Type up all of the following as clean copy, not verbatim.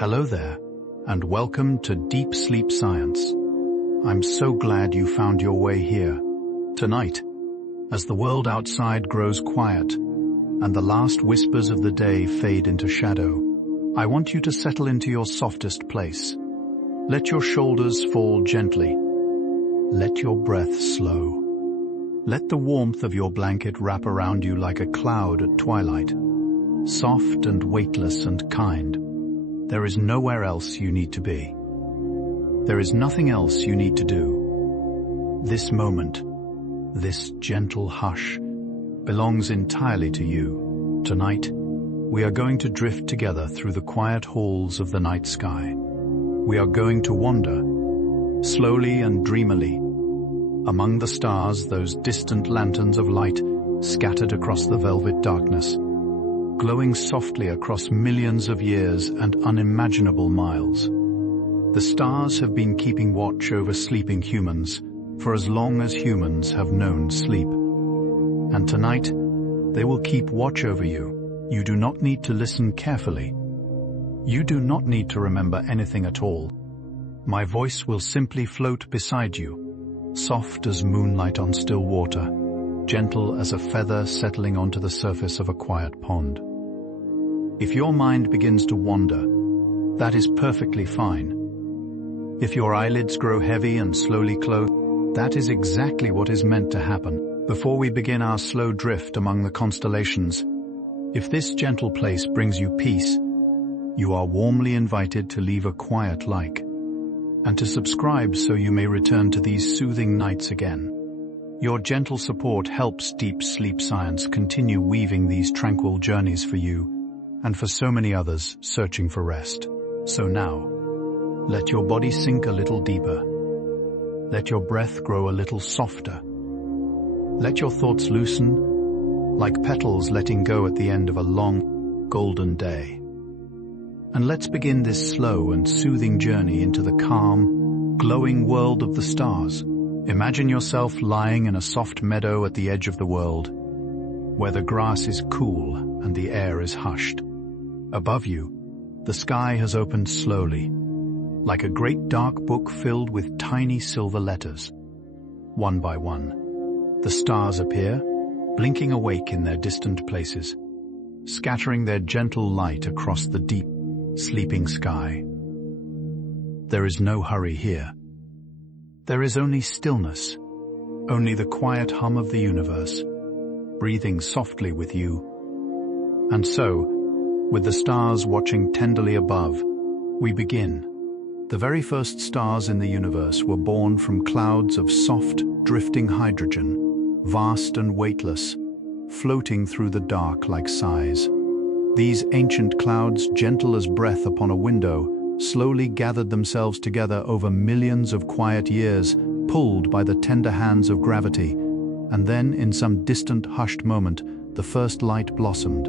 Hello there, and welcome to Deep Sleep Science. I'm so glad you found your way here. Tonight, as the world outside grows quiet and the last whispers of the day fade into shadow, I want you to settle into your softest place. Let your shoulders fall gently. Let your breath slow. Let the warmth of your blanket wrap around you like a cloud at twilight, soft and weightless and kind. There is nowhere else you need to be. There is nothing else you need to do. This moment, this gentle hush, belongs entirely to you. Tonight, we are going to drift together through the quiet halls of the night sky. We are going to wander, slowly and dreamily, among the stars, those distant lanterns of light scattered across the velvet darkness, glowing softly across millions of years and unimaginable miles. The stars have been keeping watch over sleeping humans for as long as humans have known sleep. And tonight, they will keep watch over you. You do not need to listen carefully. You do not need to remember anything at all. My voice will simply float beside you, soft as moonlight on still water, gentle as a feather settling onto the surface of a quiet pond. If your mind begins to wander, that is perfectly fine. If your eyelids grow heavy and slowly close, that is exactly what is meant to happen. Before we begin our slow drift among the constellations, if this gentle place brings you peace, you are warmly invited to leave a quiet like, and to subscribe so you may return to these soothing nights again. Your gentle support helps Deep Sleep Science continue weaving these tranquil journeys for you and for so many others searching for rest. So now, let your body sink a little deeper. Let your breath grow a little softer. Let your thoughts loosen, like petals letting go at the end of a long, golden day. And let's begin this slow and soothing journey into the calm, glowing world of the stars. Imagine yourself lying in a soft meadow at the edge of the world, where the grass is cool and the air is hushed. Above you, the sky has opened slowly, like a great dark book filled with tiny silver letters. One by one, the stars appear, blinking awake in their distant places, scattering their gentle light across the deep, sleeping sky. There is no hurry here. There is only stillness, only the quiet hum of the universe, breathing softly with you. And so, with the stars watching tenderly above, we begin. The very first stars in the universe were born from clouds of soft, drifting hydrogen, vast and weightless, floating through the dark like sighs. These ancient clouds, gentle as breath upon a window, slowly gathered themselves together over millions of quiet years, pulled by the tender hands of gravity. And then, in some distant, hushed moment, the first light blossomed.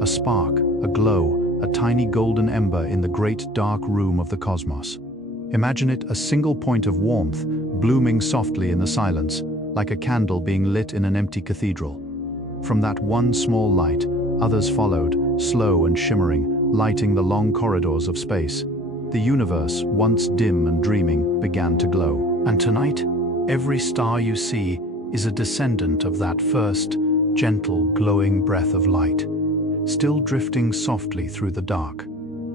A spark, a glow, a tiny golden ember in the great dark room of the cosmos. Imagine it a single point of warmth, blooming softly in the silence, like a candle being lit in an empty cathedral. From that one small light, others followed, slow and shimmering, lighting the long corridors of space. The universe, once dim and dreaming, began to glow. And tonight, every star you see is a descendant of that first, gentle, glowing breath of light, still drifting softly through the dark.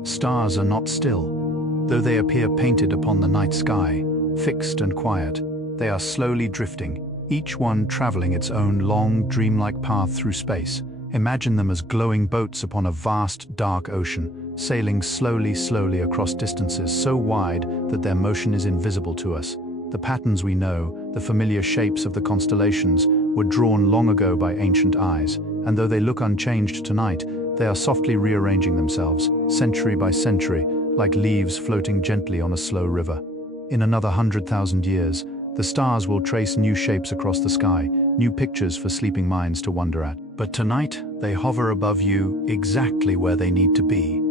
Stars are not still. Though they appear painted upon the night sky, fixed and quiet, they are slowly drifting, each one traveling its own long, dreamlike path through space. Imagine them as glowing boats upon a vast, dark ocean, sailing slowly across distances so wide that their motion is invisible to us. The patterns we know, the familiar shapes of the constellations, were drawn long ago by ancient eyes, and though they look unchanged tonight, they are softly rearranging themselves, century by century, like leaves floating gently on a slow river. In another 100,000 years, the stars will trace new shapes across the sky, new pictures for sleeping minds to wonder at. But tonight, they hover above you exactly where they need to be,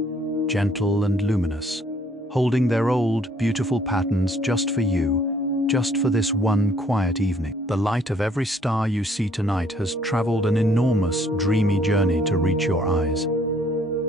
gentle and luminous, holding their old, beautiful patterns just for you, just for this one quiet evening. The light of every star you see tonight has traveled an enormous, dreamy journey to reach your eyes.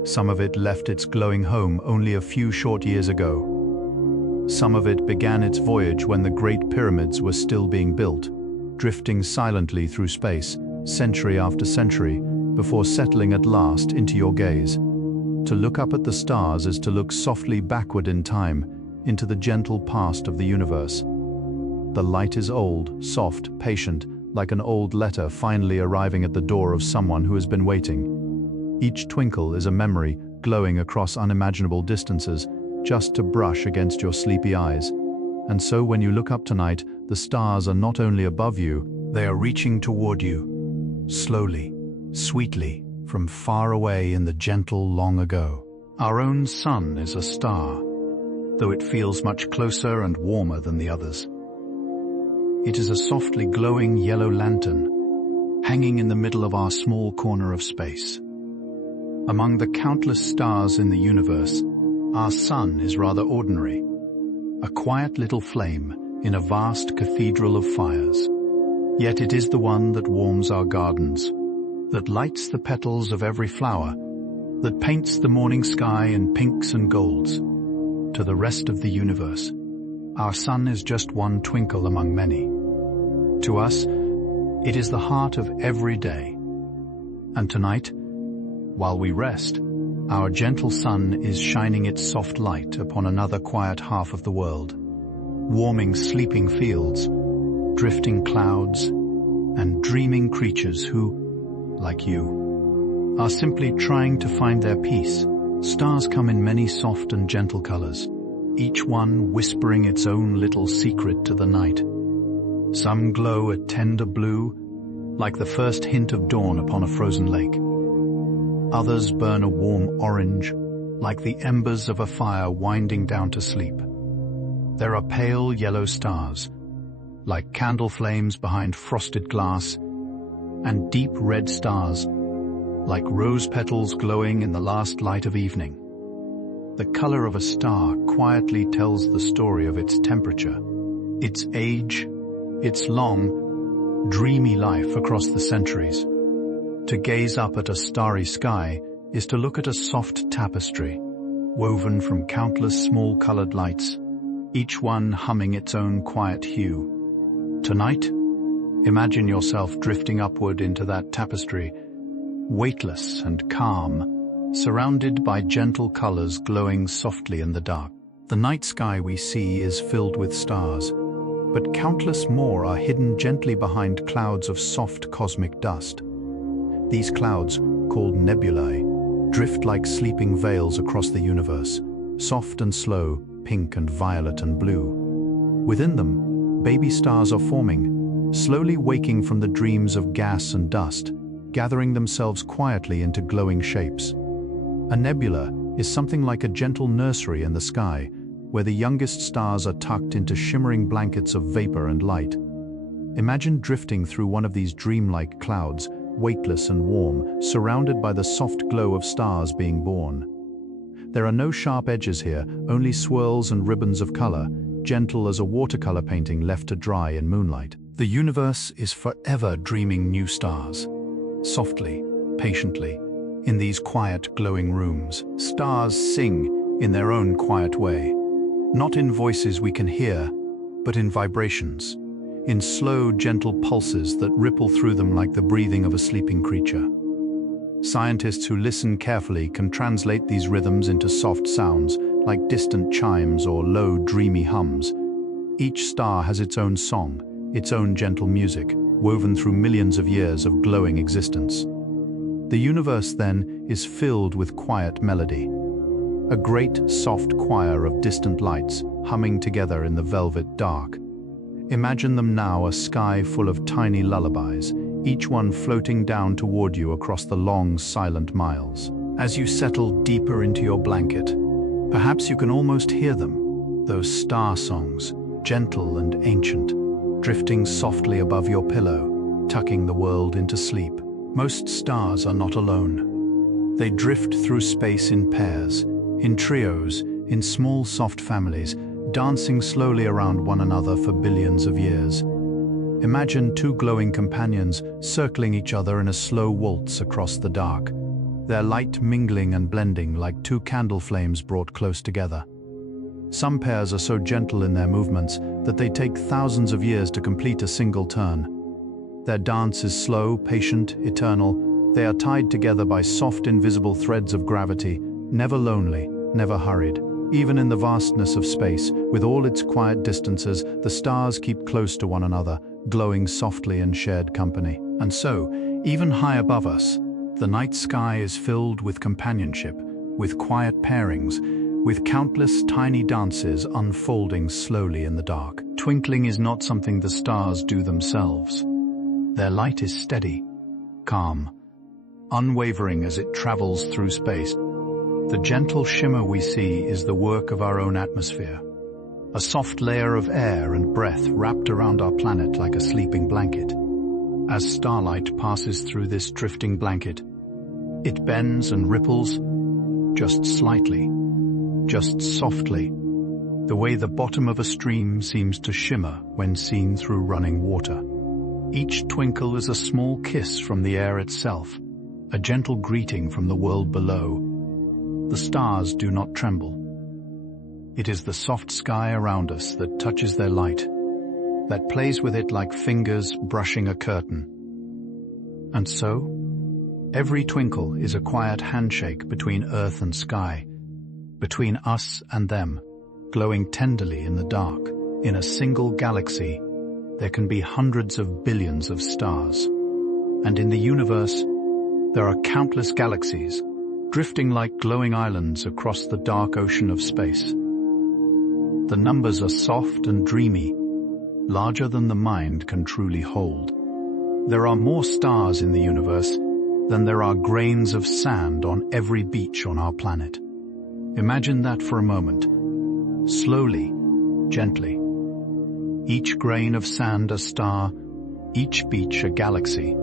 Some of it left its glowing home only a few short years ago. Some of it began its voyage when the Great Pyramids were still being built, drifting silently through space, century after century, before settling at last into your gaze. To look up at the stars is to look softly backward in time, into the gentle past of the universe. The light is old, soft, patient, like an old letter finally arriving at the door of someone who has been waiting. Each twinkle is a memory glowing across unimaginable distances, just to brush against your sleepy eyes. And so when you look up tonight, the stars are not only above you, they are reaching toward you, slowly, sweetly, from far away in the gentle long ago. Our own sun is a star, though it feels much closer and warmer than the others. It is a softly glowing yellow lantern, hanging in the middle of our small corner of space. Among the countless stars in the universe, our sun is rather ordinary, a quiet little flame in a vast cathedral of fires. Yet it is the one that warms our gardens, that lights the petals of every flower, that paints the morning sky in pinks and golds. To the rest of the universe, our sun is just one twinkle among many. To us, it is the heart of every day. And tonight, while we rest, our gentle sun is shining its soft light upon another quiet half of the world, warming sleeping fields, drifting clouds, and dreaming creatures who, like you, are simply trying to find their peace. Stars come in many soft and gentle colors, each one whispering its own little secret to the night. Some glow a tender blue, like the first hint of dawn upon a frozen lake. Others burn a warm orange, like the embers of a fire winding down to sleep. There are pale yellow stars, like candle flames behind frosted glass, and deep red stars, like rose petals glowing in the last light of evening. The color of a star quietly tells the story of its temperature, its age, its long, dreamy life across the centuries. To gaze up at a starry sky is to look at a soft tapestry, woven from countless small colored lights, each one humming its own quiet hue. Tonight, imagine yourself drifting upward into that tapestry, weightless and calm, surrounded by gentle colors glowing softly in the dark. The night sky we see is filled with stars, but countless more are hidden gently behind clouds of soft cosmic dust. These clouds, called nebulae, drift like sleeping veils across the universe, soft and slow, pink and violet and blue. Within them, baby stars are forming, slowly waking from the dreams of gas and dust, gathering themselves quietly into glowing shapes. A nebula is something like a gentle nursery in the sky, where the youngest stars are tucked into shimmering blankets of vapor and light. Imagine drifting through one of these dreamlike clouds, weightless and warm, surrounded by the soft glow of stars being born. There are no sharp edges here, only swirls and ribbons of color, gentle as a watercolor painting left to dry in moonlight. The universe is forever dreaming new stars. Softly, patiently, in these quiet, glowing rooms, stars sing in their own quiet way, not in voices we can hear, but in vibrations, in slow, gentle pulses that ripple through them like the breathing of a sleeping creature. Scientists who listen carefully can translate these rhythms into soft sounds, like distant chimes or low, dreamy hums. Each star has its own song, its own gentle music, woven through millions of years of glowing existence. The universe, then, is filled with quiet melody. A great, soft choir of distant lights humming together in the velvet dark. Imagine them now, a sky full of tiny lullabies, each one floating down toward you across the long, silent miles. As you settle deeper into your blanket, perhaps you can almost hear them, those star songs, gentle and ancient, drifting softly above your pillow, tucking the world into sleep. Most stars are not alone. They drift through space in pairs, in trios, in small, soft families, dancing slowly around one another for billions of years. Imagine two glowing companions circling each other in a slow waltz across the dark, their light mingling and blending like two candle flames brought close together. Some pairs are so gentle in their movements that they take thousands of years to complete a single turn. Their dance is slow, patient, eternal. They are tied together by soft, invisible threads of gravity, never lonely, never hurried. Even in the vastness of space, with all its quiet distances, the stars keep close to one another, glowing softly in shared company. And so, even high above us, the night sky is filled with companionship, with quiet pairings, with countless tiny dances unfolding slowly in the dark. Twinkling is not something the stars do themselves. Their light is steady, calm, unwavering as it travels through space. The gentle shimmer we see is the work of our own atmosphere, a soft layer of air and breath wrapped around our planet like a sleeping blanket. As starlight passes through this drifting blanket, it bends and ripples just slightly, just softly, the way the bottom of a stream seems to shimmer when seen through running water. Each twinkle is a small kiss from the air itself, a gentle greeting from the world below. The stars do not tremble. It is the soft sky around us that touches their light, that plays with it like fingers brushing a curtain. And so, every twinkle is a quiet handshake between earth and sky, between us and them, glowing tenderly in the dark. In a single galaxy, there can be hundreds of billions of stars. And in the universe, there are countless galaxies, drifting like glowing islands across the dark ocean of space. The numbers are soft and dreamy, larger than the mind can truly hold. There are more stars in the universe than there are grains of sand on every beach on our planet. Imagine that for a moment. Slowly, gently. Each grain of sand a star, each beach a galaxy,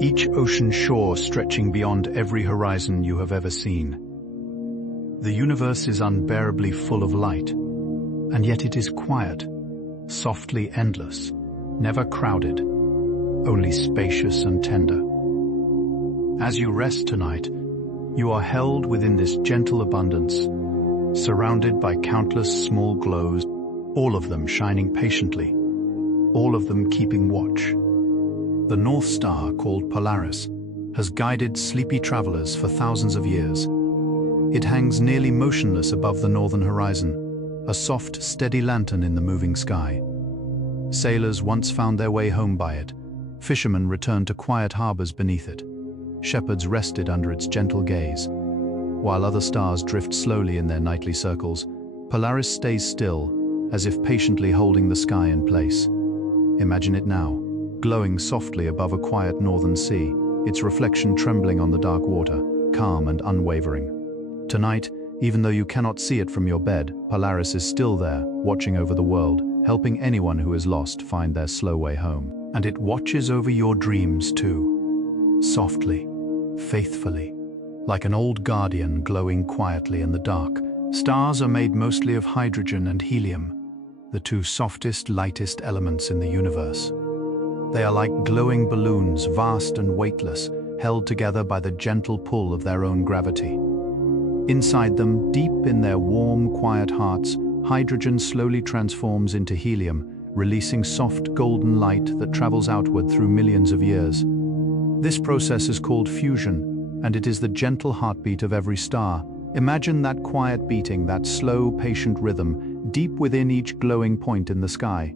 each ocean shore stretching beyond every horizon you have ever seen. The universe is unbearably full of light, and yet it is quiet, softly endless, never crowded, only spacious and tender. As you rest tonight, you are held within this gentle abundance, surrounded by countless small glows, all of them shining patiently, all of them keeping watch. The North Star, called Polaris, has guided sleepy travelers for thousands of years. It hangs nearly motionless above the northern horizon, a soft, steady lantern in the moving sky. Sailors once found their way home by it. Fishermen returned to quiet harbors beneath it. Shepherds rested under its gentle gaze. While other stars drift slowly in their nightly circles, Polaris stays still, as if patiently holding the sky in place. Imagine it now, glowing softly above a quiet northern sea, its reflection trembling on the dark water, calm and unwavering. Tonight, even though you cannot see it from your bed, Polaris is still there, watching over the world, helping anyone who is lost find their slow way home. And it watches over your dreams too, softly, faithfully, like an old guardian glowing quietly in the dark. Stars are made mostly of hydrogen and helium, the two softest, lightest elements in the universe. They are like glowing balloons, vast and weightless, held together by the gentle pull of their own gravity. Inside them, deep in their warm, quiet hearts, hydrogen slowly transforms into helium, releasing soft golden light that travels outward through millions of years. This process is called fusion, and it is the gentle heartbeat of every star. Imagine that quiet beating, that slow, patient rhythm, deep within each glowing point in the sky.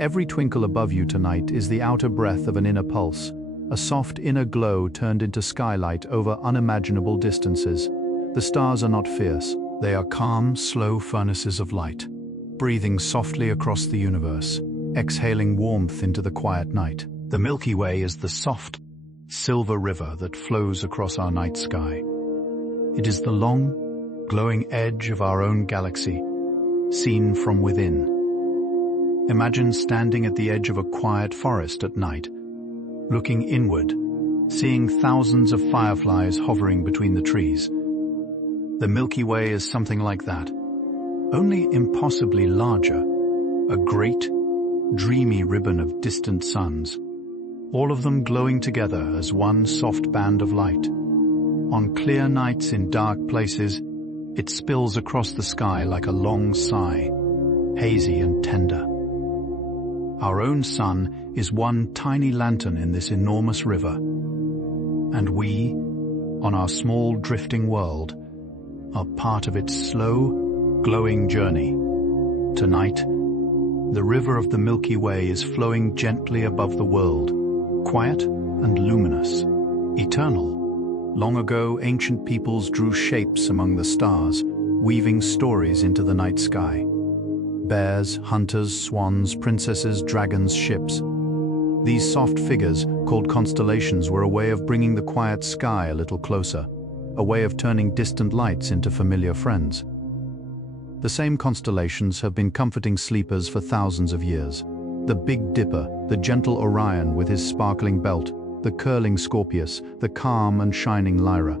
Every twinkle above you tonight is the outer breath of an inner pulse, a soft inner glow turned into skylight over unimaginable distances. The stars are not fierce. They are calm, slow furnaces of light, breathing softly across the universe, exhaling warmth into the quiet night. The Milky Way is the soft, silver river that flows across our night sky. It is the long, glowing edge of our own galaxy, seen from within. Imagine standing at the edge of a quiet forest at night, looking inward, seeing thousands of fireflies hovering between the trees. The Milky Way is something like that, only impossibly larger, a great, dreamy ribbon of distant suns, all of them glowing together as one soft band of light. On clear nights in dark places, it spills across the sky like a long sigh, hazy and tender. Our own sun is one tiny lantern in this enormous river, and we, on our small drifting world, are part of its slow, glowing journey. Tonight, the river of the Milky Way is flowing gently above the world, quiet and luminous, eternal. Long ago, ancient peoples drew shapes among the stars, weaving stories into the night sky. Bears, hunters, swans, princesses, dragons, ships. These soft figures, called constellations, were a way of bringing the quiet sky a little closer, a way of turning distant lights into familiar friends. The same constellations have been comforting sleepers for thousands of years. The Big Dipper, the gentle Orion with his sparkling belt, the curling Scorpius, the calm and shining Lyra.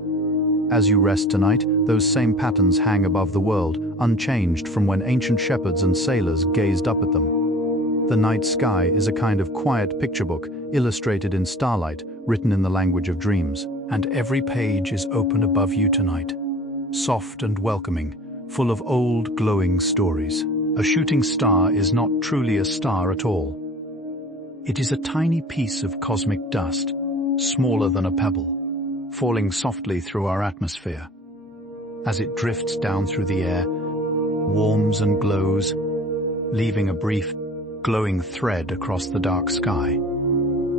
As you rest tonight, those same patterns hang above the world, unchanged from when ancient shepherds and sailors gazed up at them. The night sky is a kind of quiet picture book, illustrated in starlight, written in the language of dreams. And every page is open above you tonight, soft and welcoming, full of old, glowing stories. A shooting star is not truly a star at all. It is a tiny piece of cosmic dust, smaller than a pebble, falling softly through our atmosphere. As it drifts down through the air, warms and glows, leaving a brief, glowing thread across the dark sky.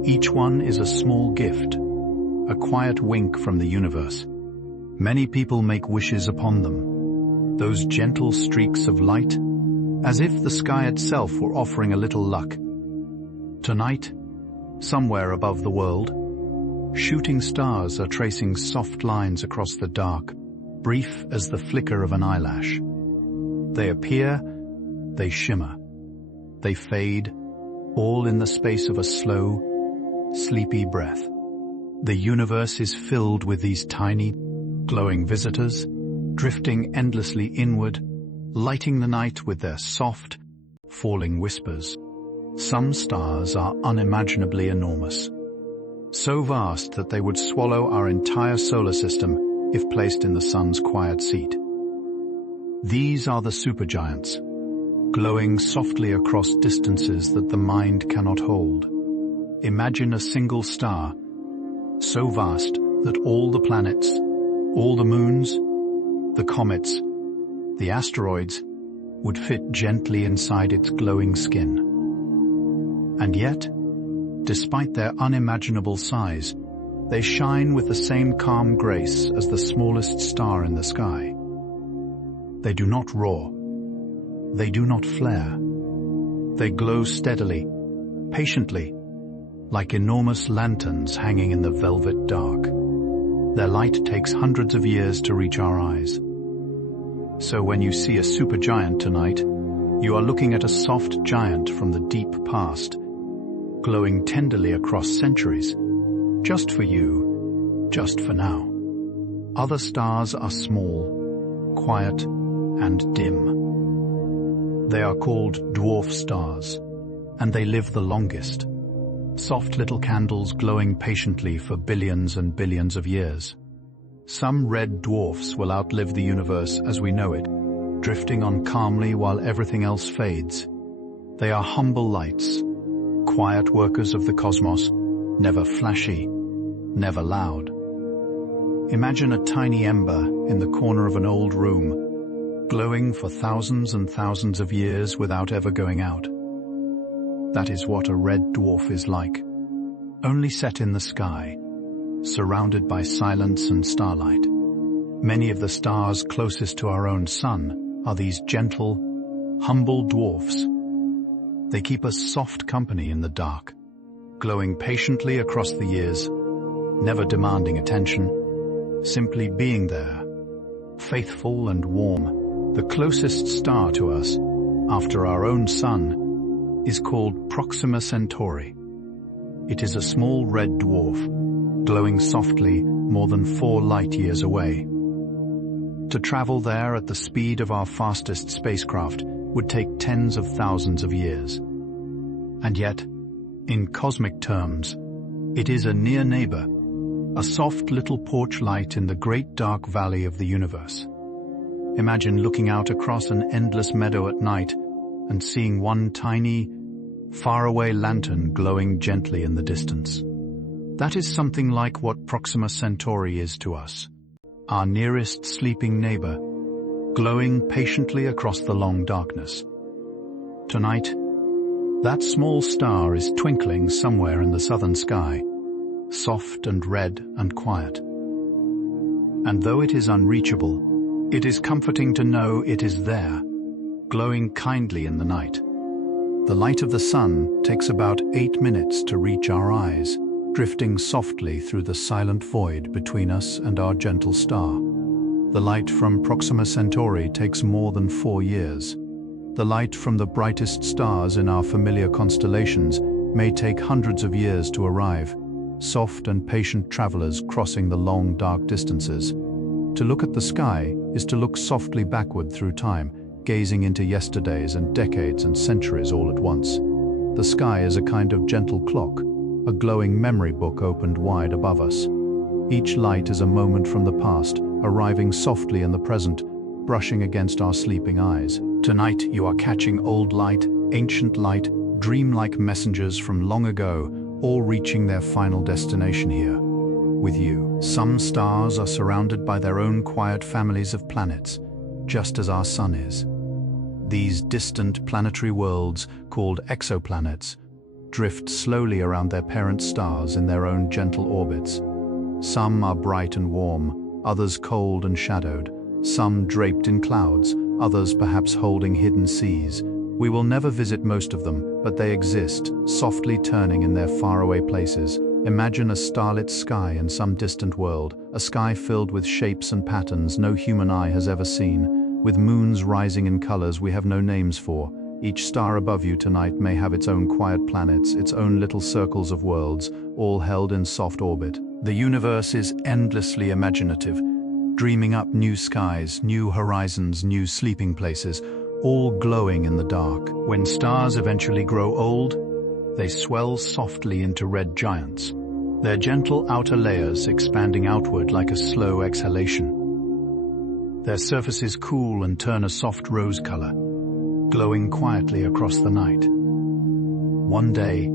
Each one is a small gift, a quiet wink from the universe. Many people make wishes upon them, those gentle streaks of light, as if the sky itself were offering a little luck. Tonight, somewhere above the world, shooting stars are tracing soft lines across the dark, brief as the flicker of an eyelash. They appear, they shimmer, they fade, all in the space of a slow, sleepy breath. The universe is filled with these tiny, glowing visitors, drifting endlessly inward, lighting the night with their soft, falling whispers. Some stars are unimaginably enormous, so vast that they would swallow our entire solar system if placed in the sun's quiet seat. These are the supergiants, glowing softly across distances that the mind cannot hold. Imagine a single star, so vast that all the planets, all the moons, the comets, the asteroids would fit gently inside its glowing skin. And yet, despite their unimaginable size, they shine with the same calm grace as the smallest star in the sky. They do not roar. They do not flare. They glow steadily, patiently, like enormous lanterns hanging in the velvet dark. Their light takes hundreds of years to reach our eyes. So when you see a supergiant tonight, you are looking at a soft giant from the deep past, glowing tenderly across centuries, just for you, just for now. Other stars are small, quiet, and dim. They are called dwarf stars, and they live the longest. Soft little candles glowing patiently for billions and billions of years. Some red dwarfs will outlive the universe as we know it, drifting on calmly while everything else fades. They are humble lights, quiet workers of the cosmos, never flashy, never loud. Imagine a tiny ember in the corner of an old room, glowing for thousands and thousands of years without ever going out. That is what a red dwarf is like, only set in the sky, surrounded by silence and starlight. Many of the stars closest to our own sun are these gentle, humble dwarfs. They keep us soft company in the dark, glowing patiently across the years, never demanding attention, simply being there, faithful and warm. The closest star to us, after our own sun, is called Proxima Centauri. It is a small red dwarf, glowing softly more than 4 light-years away. To travel there at the speed of our fastest spacecraft would take tens of thousands of years. And yet, in cosmic terms, it is a near neighbor, a soft little porch light in the great dark valley of the universe. Imagine looking out across an endless meadow at night and seeing one tiny, faraway lantern glowing gently in the distance. That is something like what Proxima Centauri is to us, our nearest sleeping neighbor, glowing patiently across the long darkness. Tonight, that small star is twinkling somewhere in the southern sky, soft and red and quiet. And though it is unreachable, it is comforting to know it is there, glowing kindly in the night. The light of the sun takes about 8 minutes to reach our eyes, drifting softly through the silent void between us and our gentle star. The light from Proxima Centauri takes more than 4 years. The light from the brightest stars in our familiar constellations may take hundreds of years to arrive, soft and patient travelers crossing the long, dark distances. To look at the sky is to look softly backward through time, gazing into yesterdays and decades and centuries all at once. The sky is a kind of gentle clock, a glowing memory book opened wide above us. Each light is a moment from the past, arriving softly in the present, brushing against our sleeping eyes. Tonight you are catching old light, ancient light, dreamlike messengers from long ago, all reaching their final destination here, with you. Some stars are surrounded by their own quiet families of planets, just as our sun is. These distant planetary worlds, called exoplanets, drift slowly around their parent stars in their own gentle orbits. Some are bright and warm, others cold and shadowed, some draped in clouds, others perhaps holding hidden seas. We will never visit most of them, but they exist, softly turning in their faraway places. Imagine a starlit sky in some distant world, a sky filled with shapes and patterns no human eye has ever seen, with moons rising in colors we have no names for. Each star above you tonight may have its own quiet planets, its own little circles of worlds, all held in soft orbit. The universe is endlessly imaginative, dreaming up new skies, new horizons, new sleeping places, all glowing in the dark. When stars eventually grow old, they swell softly into red giants, their gentle outer layers expanding outward like a slow exhalation. Their surfaces cool and turn a soft rose color, glowing quietly across the night. One day,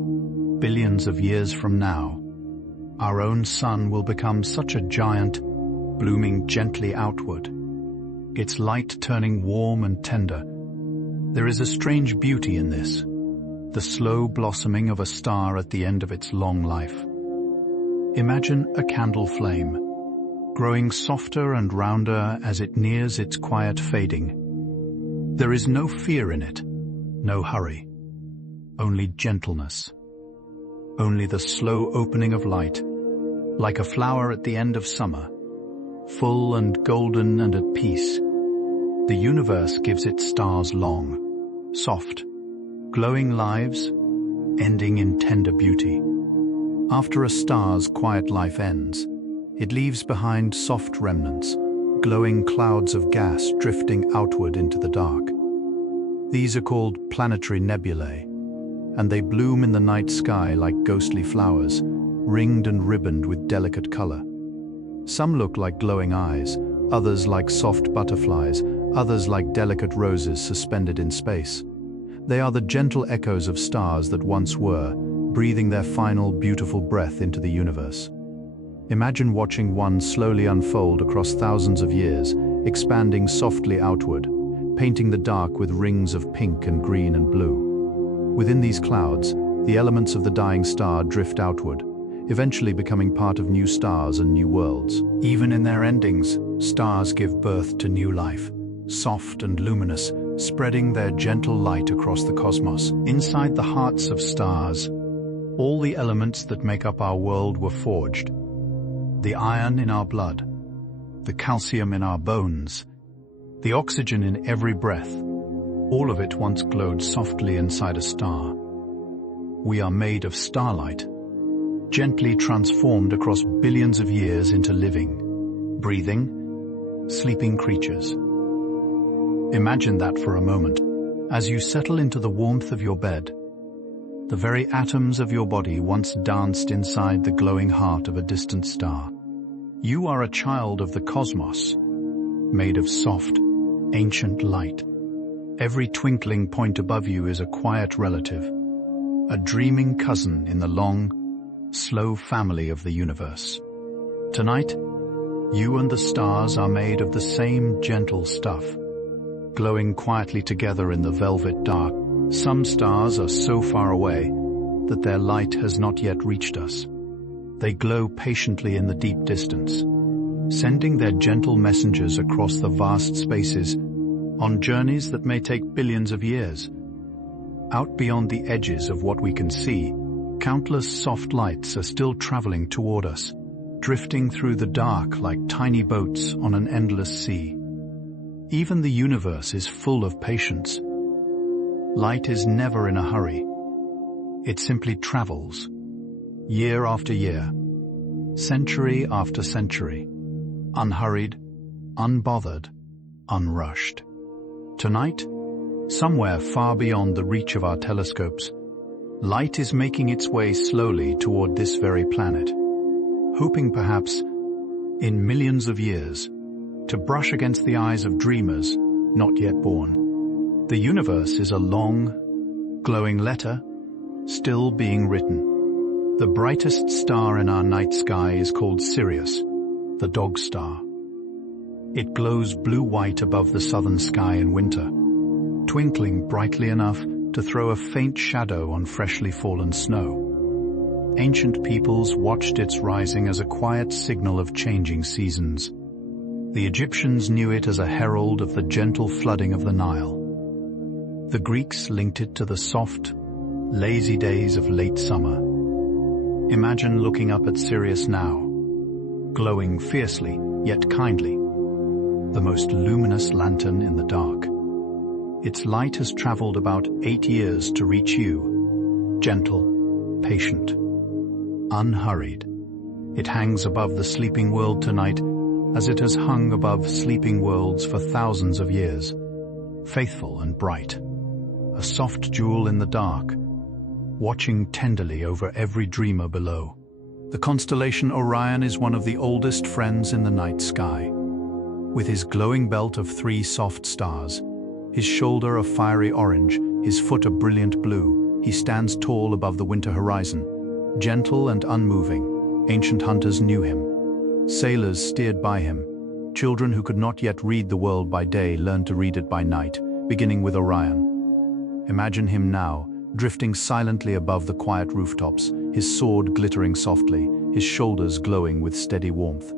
billions of years from now, our own sun will become such a giant, blooming gently outward, its light turning warm and tender. There is a strange beauty in this, the slow blossoming of a star at the end of its long life. Imagine a candle flame, growing softer and rounder as it nears its quiet fading. There is no fear in it, no hurry, only gentleness, only the slow opening of light, like a flower at the end of summer, full and golden and at peace. The universe gives its stars long, soft, glowing lives, ending in tender beauty. After a star's quiet life ends, it leaves behind soft remnants, glowing clouds of gas drifting outward into the dark. These are called planetary nebulae, and they bloom in the night sky like ghostly flowers, ringed and ribboned with delicate color. Some look like glowing eyes, others like soft butterflies, others like delicate roses suspended in space. They are the gentle echoes of stars that once were, breathing their final beautiful breath into the universe. Imagine watching one slowly unfold across thousands of years, expanding softly outward, painting the dark with rings of pink and green and blue. Within these clouds, the elements of the dying star drift outward, eventually becoming part of new stars and new worlds. Even in their endings, stars give birth to new life, soft and luminous, spreading their gentle light across the cosmos. Inside the hearts of stars, all the elements that make up our world were forged. The iron in our blood, the calcium in our bones, the oxygen in every breath, all of it once glowed softly inside a star. We are made of starlight, gently transformed across billions of years into living, breathing, sleeping creatures. Imagine that for a moment, as you settle into the warmth of your bed. The very atoms of your body once danced inside the glowing heart of a distant star. You are a child of the cosmos, made of soft, ancient light. Every twinkling point above you is a quiet relative, a dreaming cousin in the long, slow family of the universe. Tonight, you and the stars are made of the same gentle stuff, glowing quietly together in the velvet dark. Some stars are so far away that their light has not yet reached us. They glow patiently in the deep distance, sending their gentle messengers across the vast spaces on journeys that may take billions of years. Out beyond the edges of what we can see, countless soft lights are still traveling toward us, drifting through the dark like tiny boats on an endless sea. Even the universe is full of patience. Light is never in a hurry. It simply travels, year after year, century after century, unhurried, unbothered, unrushed. Tonight, somewhere far beyond the reach of our telescopes, light is making its way slowly toward this very planet, hoping perhaps, in millions of years, to brush against the eyes of dreamers not yet born. The universe is a long, glowing letter, still being written. The brightest star in our night sky is called Sirius, the dog star. It glows blue-white above the southern sky in winter, twinkling brightly enough to throw a faint shadow on freshly fallen snow. Ancient peoples watched its rising as a quiet signal of changing seasons. The Egyptians knew it as a herald of the gentle flooding of the Nile. The Greeks linked it to the soft, lazy days of late summer. Imagine looking up at Sirius now, glowing fiercely yet kindly, the most luminous lantern in the dark. Its light has traveled about 8 years to reach you, gentle, patient, unhurried. It hangs above the sleeping world tonight as it has hung above sleeping worlds for thousands of years, faithful and bright, a soft jewel in the dark, watching tenderly over every dreamer below. The constellation Orion is one of the oldest friends in the night sky. With his glowing belt of 3 soft stars, his shoulder a fiery orange, his foot a brilliant blue, he stands tall above the winter horizon, gentle and unmoving. Ancient hunters knew him. Sailors steered by him. Children who could not yet read the world by day learned to read it by night, beginning with Orion. Imagine him now, drifting silently above the quiet rooftops, his sword glittering softly, his shoulders glowing with steady warmth.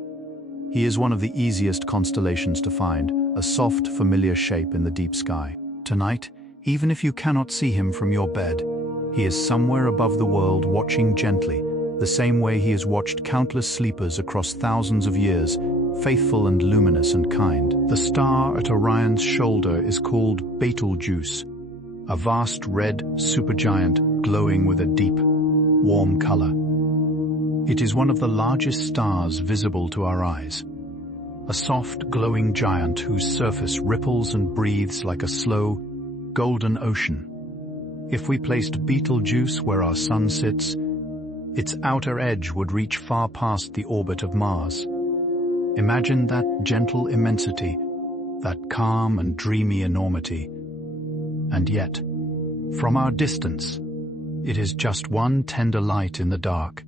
He is one of the easiest constellations to find, a soft, familiar shape in the deep sky. Tonight, even if you cannot see him from your bed, he is somewhere above the world watching gently, the same way he has watched countless sleepers across thousands of years, faithful and luminous and kind. The star at Orion's shoulder is called Betelgeuse, a vast red supergiant glowing with a deep, warm color. It is one of the largest stars visible to our eyes, a soft, glowing giant whose surface ripples and breathes like a slow, golden ocean. If we placed Betelgeuse where our sun sits, its outer edge would reach far past the orbit of Mars. Imagine that gentle immensity, that calm and dreamy enormity. And yet, from our distance, it is just one tender light in the dark,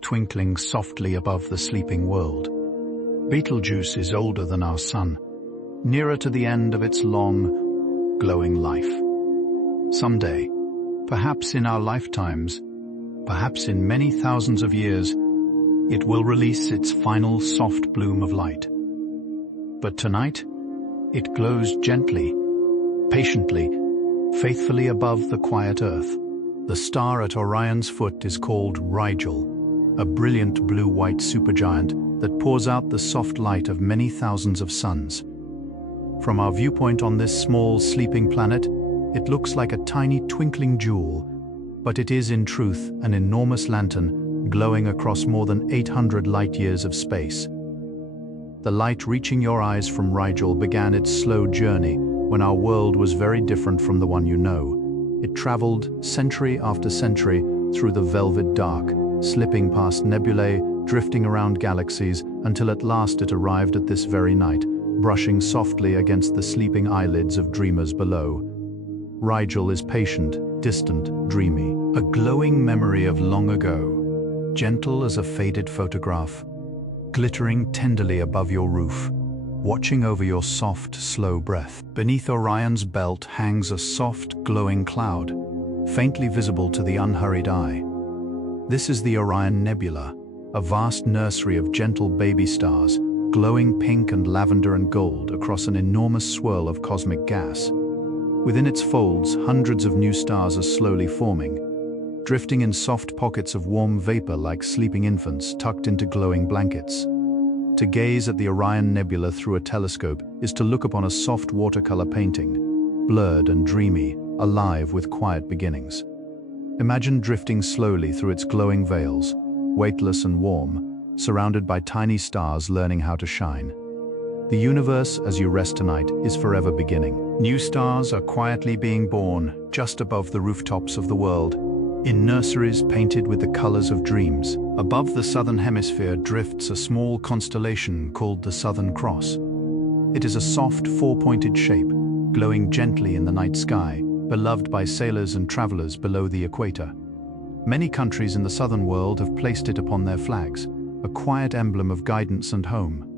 twinkling softly above the sleeping world. Betelgeuse is older than our sun, nearer to the end of its long, glowing life. Someday, perhaps in our lifetimes, perhaps in many thousands of years, it will release its final soft bloom of light. But tonight, it glows gently, patiently, faithfully above the quiet earth. The star at Orion's foot is called Rigel, a brilliant blue-white supergiant that pours out the soft light of many thousands of suns. From our viewpoint on this small, sleeping planet, it looks like a tiny twinkling jewel, but it is in truth an enormous lantern glowing across more than 800 light-years of space. The light reaching your eyes from Rigel began its slow journey when our world was very different from the one you know. It traveled century after century through the velvet dark, slipping past nebulae, drifting around galaxies, until at last it arrived at this very night, brushing softly against the sleeping eyelids of dreamers below. Rigel is patient, distant, dreamy, a glowing memory of long ago, gentle as a faded photograph, glittering tenderly above your roof, watching over your soft, slow breath. Beneath Orion's belt hangs a soft, glowing cloud, faintly visible to the unhurried eye. This is the Orion Nebula, a vast nursery of gentle baby stars, glowing pink and lavender and gold across an enormous swirl of cosmic gas. Within its folds, hundreds of new stars are slowly forming, drifting in soft pockets of warm vapor like sleeping infants tucked into glowing blankets. To gaze at the Orion Nebula through a telescope is to look upon a soft watercolor painting, blurred and dreamy, alive with quiet beginnings. Imagine drifting slowly through its glowing veils, weightless and warm, surrounded by tiny stars learning how to shine. The universe, as you rest tonight, is forever beginning. New stars are quietly being born just above the rooftops of the world, in nurseries painted with the colors of dreams. Above the southern hemisphere drifts a small constellation called the Southern Cross. It is a soft, four-pointed shape, glowing gently in the night sky, beloved by sailors and travelers below the equator. Many countries in the southern world have placed it upon their flags, a quiet emblem of guidance and home.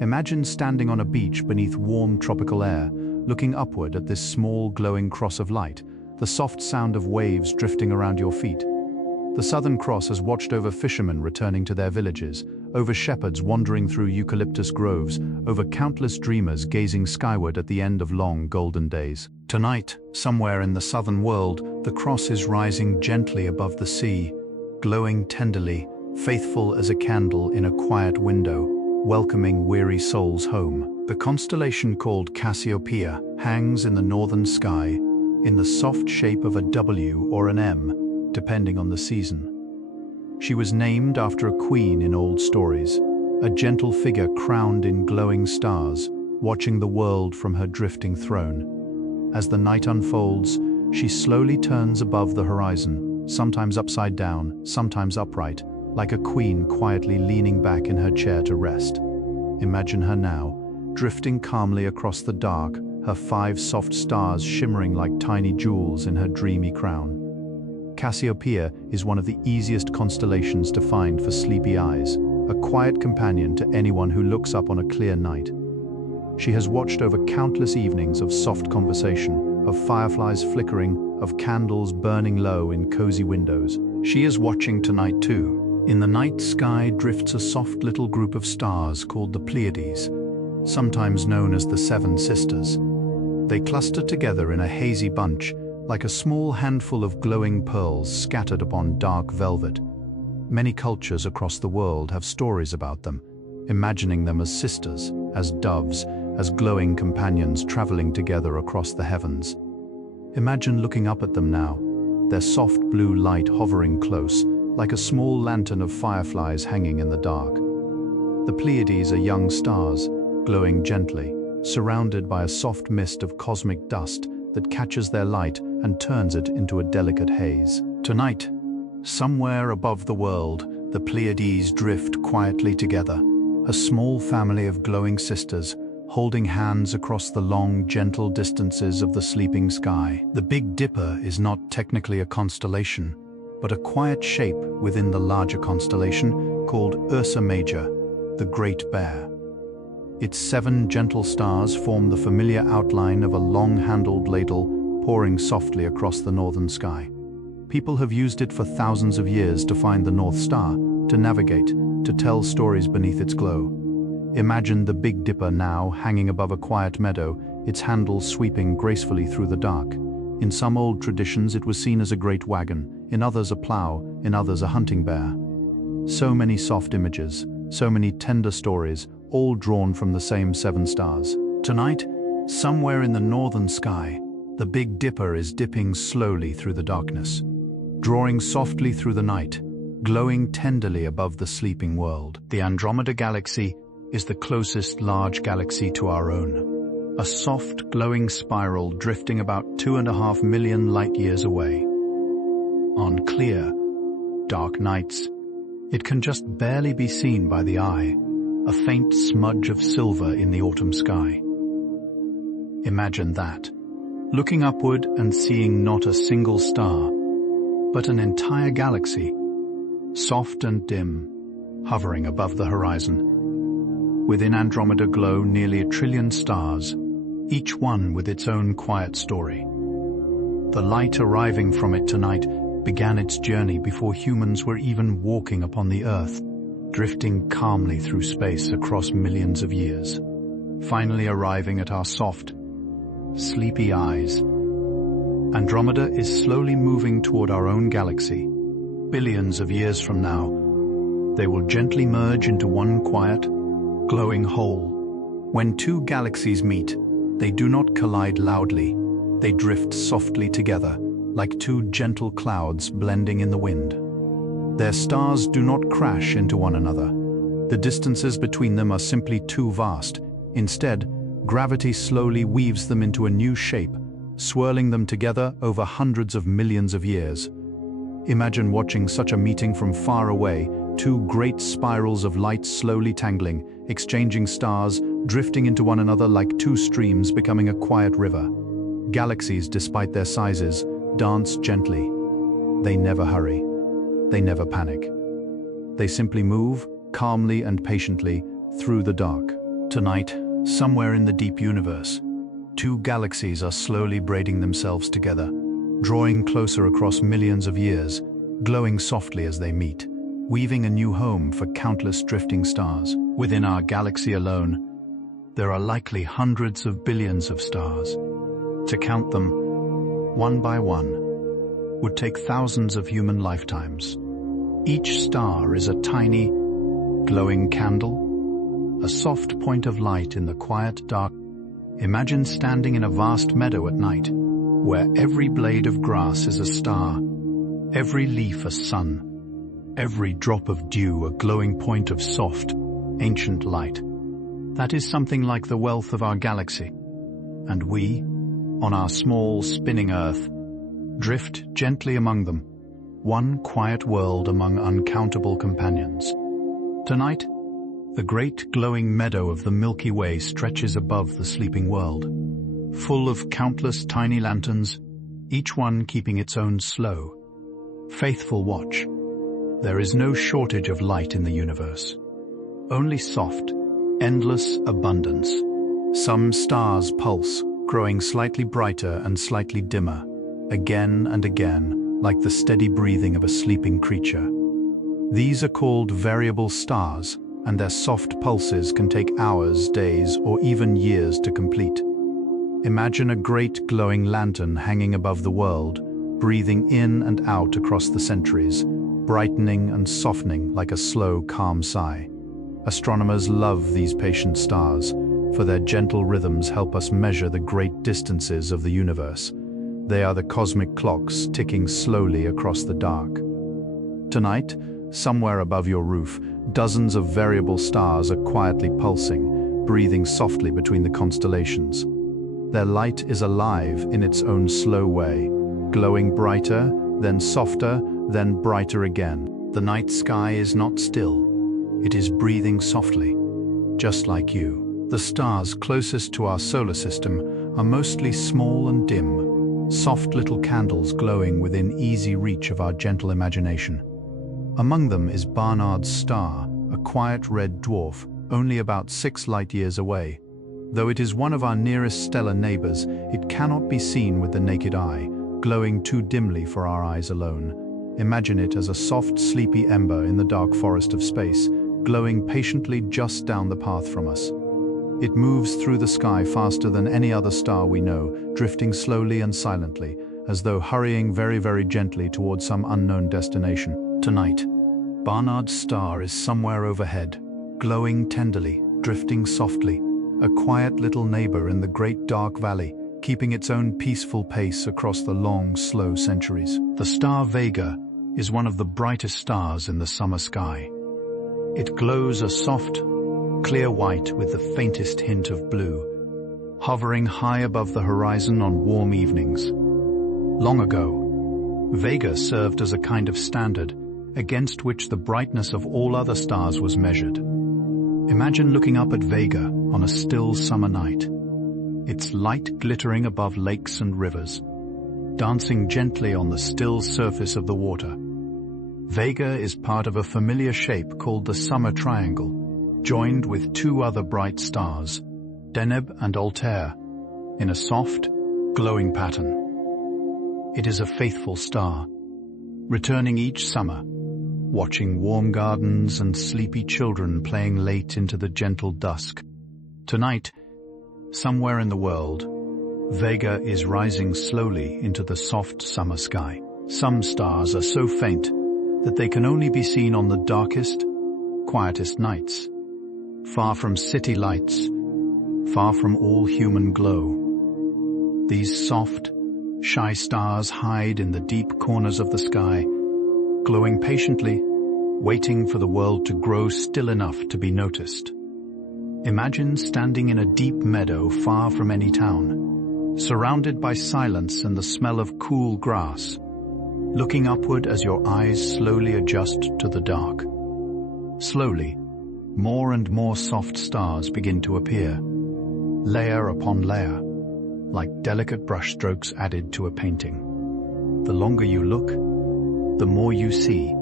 Imagine standing on a beach beneath warm tropical air, looking upward at this small glowing cross of light, the soft sound of waves drifting around your feet. The Southern Cross has watched over fishermen returning to their villages, over shepherds wandering through eucalyptus groves, over countless dreamers gazing skyward at the end of long golden days. Tonight, somewhere in the southern world, the cross is rising gently above the sea, glowing tenderly, faithful as a candle in a quiet window, welcoming weary souls home. The constellation called Cassiopeia hangs in the northern sky, in the soft shape of a W or an M, depending on the season. She was named after a queen in old stories, a gentle figure crowned in glowing stars, watching the world from her drifting throne. As the night unfolds, she slowly turns above the horizon, sometimes upside down, sometimes upright, like a queen quietly leaning back in her chair to rest. Imagine her now, drifting calmly across the dark, her 5 soft stars shimmering like tiny jewels in her dreamy crown. Cassiopeia is one of the easiest constellations to find for sleepy eyes, a quiet companion to anyone who looks up on a clear night. She has watched over countless evenings of soft conversation, of fireflies flickering, of candles burning low in cozy windows. She is watching tonight too. In the night sky drifts a soft little group of stars called the Pleiades, sometimes known as the Seven Sisters. They cluster together in a hazy bunch, like a small handful of glowing pearls scattered upon dark velvet. Many cultures across the world have stories about them, imagining them as sisters, as doves, as glowing companions traveling together across the heavens. Imagine looking up at them now, their soft blue light hovering close, like a small lantern of fireflies hanging in the dark. The Pleiades are young stars, glowing gently, surrounded by a soft mist of cosmic dust that catches their light and turns it into a delicate haze. Tonight, somewhere above the world, the Pleiades drift quietly together, a small family of glowing sisters, holding hands across the long, gentle distances of the sleeping sky. The Big Dipper is not technically a constellation, but a quiet shape within the larger constellation called Ursa Major, the Great Bear. Its 7 gentle stars form the familiar outline of a long-handled ladle pouring softly across the northern sky. People have used it for thousands of years to find the North Star, to navigate, to tell stories beneath its glow. Imagine the Big Dipper now hanging above a quiet meadow, its handle sweeping gracefully through the dark. In some old traditions it was seen as a great wagon, in others a plow, in others a hunting bear. So many soft images, so many tender stories, all drawn from the same 7 stars. Tonight, somewhere in the northern sky, the Big Dipper is dipping slowly through the darkness, drawing softly through the night, glowing tenderly above the sleeping world. The Andromeda Galaxy is the closest large galaxy to our own, a soft, glowing spiral drifting about 2.5 million light-years away. On clear, dark nights, it can just barely be seen by the eye, a faint smudge of silver in the autumn sky. Imagine that, looking upward and seeing not a single star, but an entire galaxy, soft and dim, hovering above the horizon. Within Andromeda glow nearly 1 trillion stars, each one with its own quiet story. The light arriving from it tonight began its journey before humans were even walking upon the Earth, drifting calmly through space across millions of years, finally arriving at our soft, sleepy eyes. Andromeda is slowly moving toward our own galaxy. Billions of years from now, they will gently merge into one quiet, glowing whole. When two galaxies meet, they do not collide loudly. They drift softly together, like two gentle clouds blending in the wind. Their stars do not crash into one another. The distances between them are simply too vast. Instead, gravity slowly weaves them into a new shape, swirling them together over hundreds of millions of years. Imagine watching such a meeting from far away, two great spirals of light slowly tangling, exchanging stars, drifting into one another like two streams becoming a quiet river. Galaxies, despite their sizes, dance gently. They never hurry. They never panic. They simply move, calmly and patiently, through the dark. Tonight, somewhere in the deep universe, two galaxies are slowly braiding themselves together, drawing closer across millions of years, glowing softly as they meet, weaving a new home for countless drifting stars. Within our galaxy alone, there are likely hundreds of billions of stars. To count them, one by one, would take thousands of human lifetimes. Each star is a tiny, glowing candle, a soft point of light in the quiet dark. Imagine standing in a vast meadow at night, where every blade of grass is a star, every leaf a sun, every drop of dew a glowing point of soft, ancient light. That is something like the wealth of our galaxy. And we, on our small, spinning Earth, drift gently among them, one quiet world among uncountable companions. Tonight, the great glowing meadow of the Milky Way stretches above the sleeping world, full of countless tiny lanterns, each one keeping its own slow, faithful watch. There is no shortage of light in the universe, only soft, endless abundance. Some stars pulse, growing slightly brighter and slightly dimmer, again and again, like the steady breathing of a sleeping creature. These are called variable stars, and their soft pulses can take hours, days, or even years to complete. Imagine a great glowing lantern hanging above the world, breathing in and out across the centuries, brightening and softening like a slow, calm sigh. Astronomers love these patient stars, for their gentle rhythms help us measure the great distances of the universe. They are the cosmic clocks ticking slowly across the dark. Tonight, somewhere above your roof, dozens of variable stars are quietly pulsing, breathing softly between the constellations. Their light is alive in its own slow way, glowing brighter, then softer, then brighter again. The night sky is not still. It is breathing softly, just like you. The stars closest to our solar system are mostly small and dim, soft little candles glowing within easy reach of our gentle imagination. Among them is Barnard's star, a quiet red dwarf, only about 6 light-years away. Though it is one of our nearest stellar neighbors, it cannot be seen with the naked eye, glowing too dimly for our eyes alone. Imagine it as a soft, sleepy ember in the dark forest of space, glowing patiently just down the path from us. It moves through the sky faster than any other star we know, drifting slowly and silently, as though hurrying very, very gently towards some unknown destination. Tonight, Barnard's star is somewhere overhead, glowing tenderly, drifting softly, a quiet little neighbor in the great dark valley, keeping its own peaceful pace across the long, slow centuries. The star Vega is one of the brightest stars in the summer sky. It glows a soft, clear white with the faintest hint of blue. hovering high above the horizon on warm evenings. Long ago, Vega served as a kind of standard against which the brightness of all other stars was measured. Imagine looking up at Vega on a still summer night, its light glittering above lakes and rivers, dancing gently on the still surface of the water. Vega is part of a familiar shape called the Summer Triangle, joined with two other bright stars, Deneb and Altair, in a soft, glowing pattern. It is a faithful star, returning each summer, watching warm gardens and sleepy children playing late into the gentle dusk. Tonight, somewhere in the world, Vega is rising slowly into the soft summer sky. Some stars are so faint that they can only be seen on the darkest, quietest nights, far from city lights, far from all human glow. These soft, shy stars hide in the deep corners of the sky, glowing patiently, waiting for the world to grow still enough to be noticed. Imagine standing in a deep meadow far from any town, surrounded by silence and the smell of cool grass, looking upward as your eyes slowly adjust to the dark. Slowly, more and more soft stars begin to appear, layer upon layer, like delicate brushstrokes added to a painting. The longer you look, the more you see.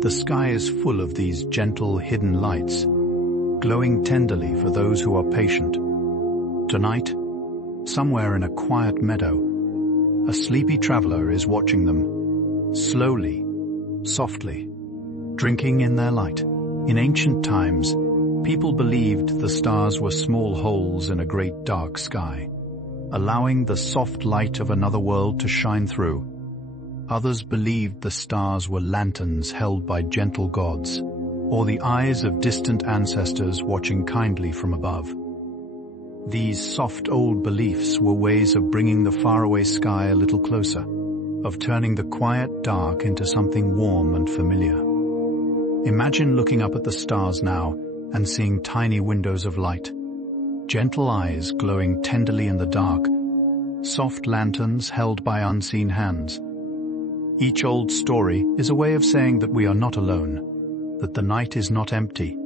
The sky is full of these gentle, hidden lights, glowing tenderly for those who are patient. Tonight, somewhere in a quiet meadow, a sleepy traveler is watching them, slowly, softly, drinking in their light. In ancient times, people believed the stars were small holes in a great dark sky, allowing the soft light of another world to shine through. Others believed the stars were lanterns held by gentle gods, or the eyes of distant ancestors watching kindly from above. These soft old beliefs were ways of bringing the faraway sky a little closer, of turning the quiet dark into something warm and familiar. Imagine looking up at the stars now and seeing tiny windows of light, gentle eyes glowing tenderly in the dark, soft lanterns held by unseen hands. Each old story is a way of saying that we are not alone, that the night is not empty,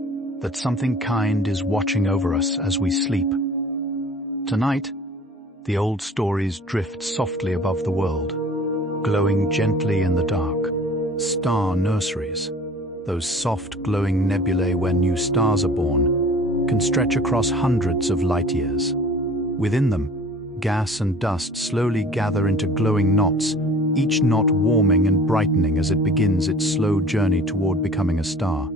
that something kind is watching over us as we sleep. Tonight, the old stories drift softly above the world, glowing gently in the dark. Star nurseries, those soft glowing nebulae where new stars are born, can stretch across hundreds of light years. Within them, gas and dust slowly gather into glowing knots, each knot warming and brightening as it begins its slow journey toward becoming a star.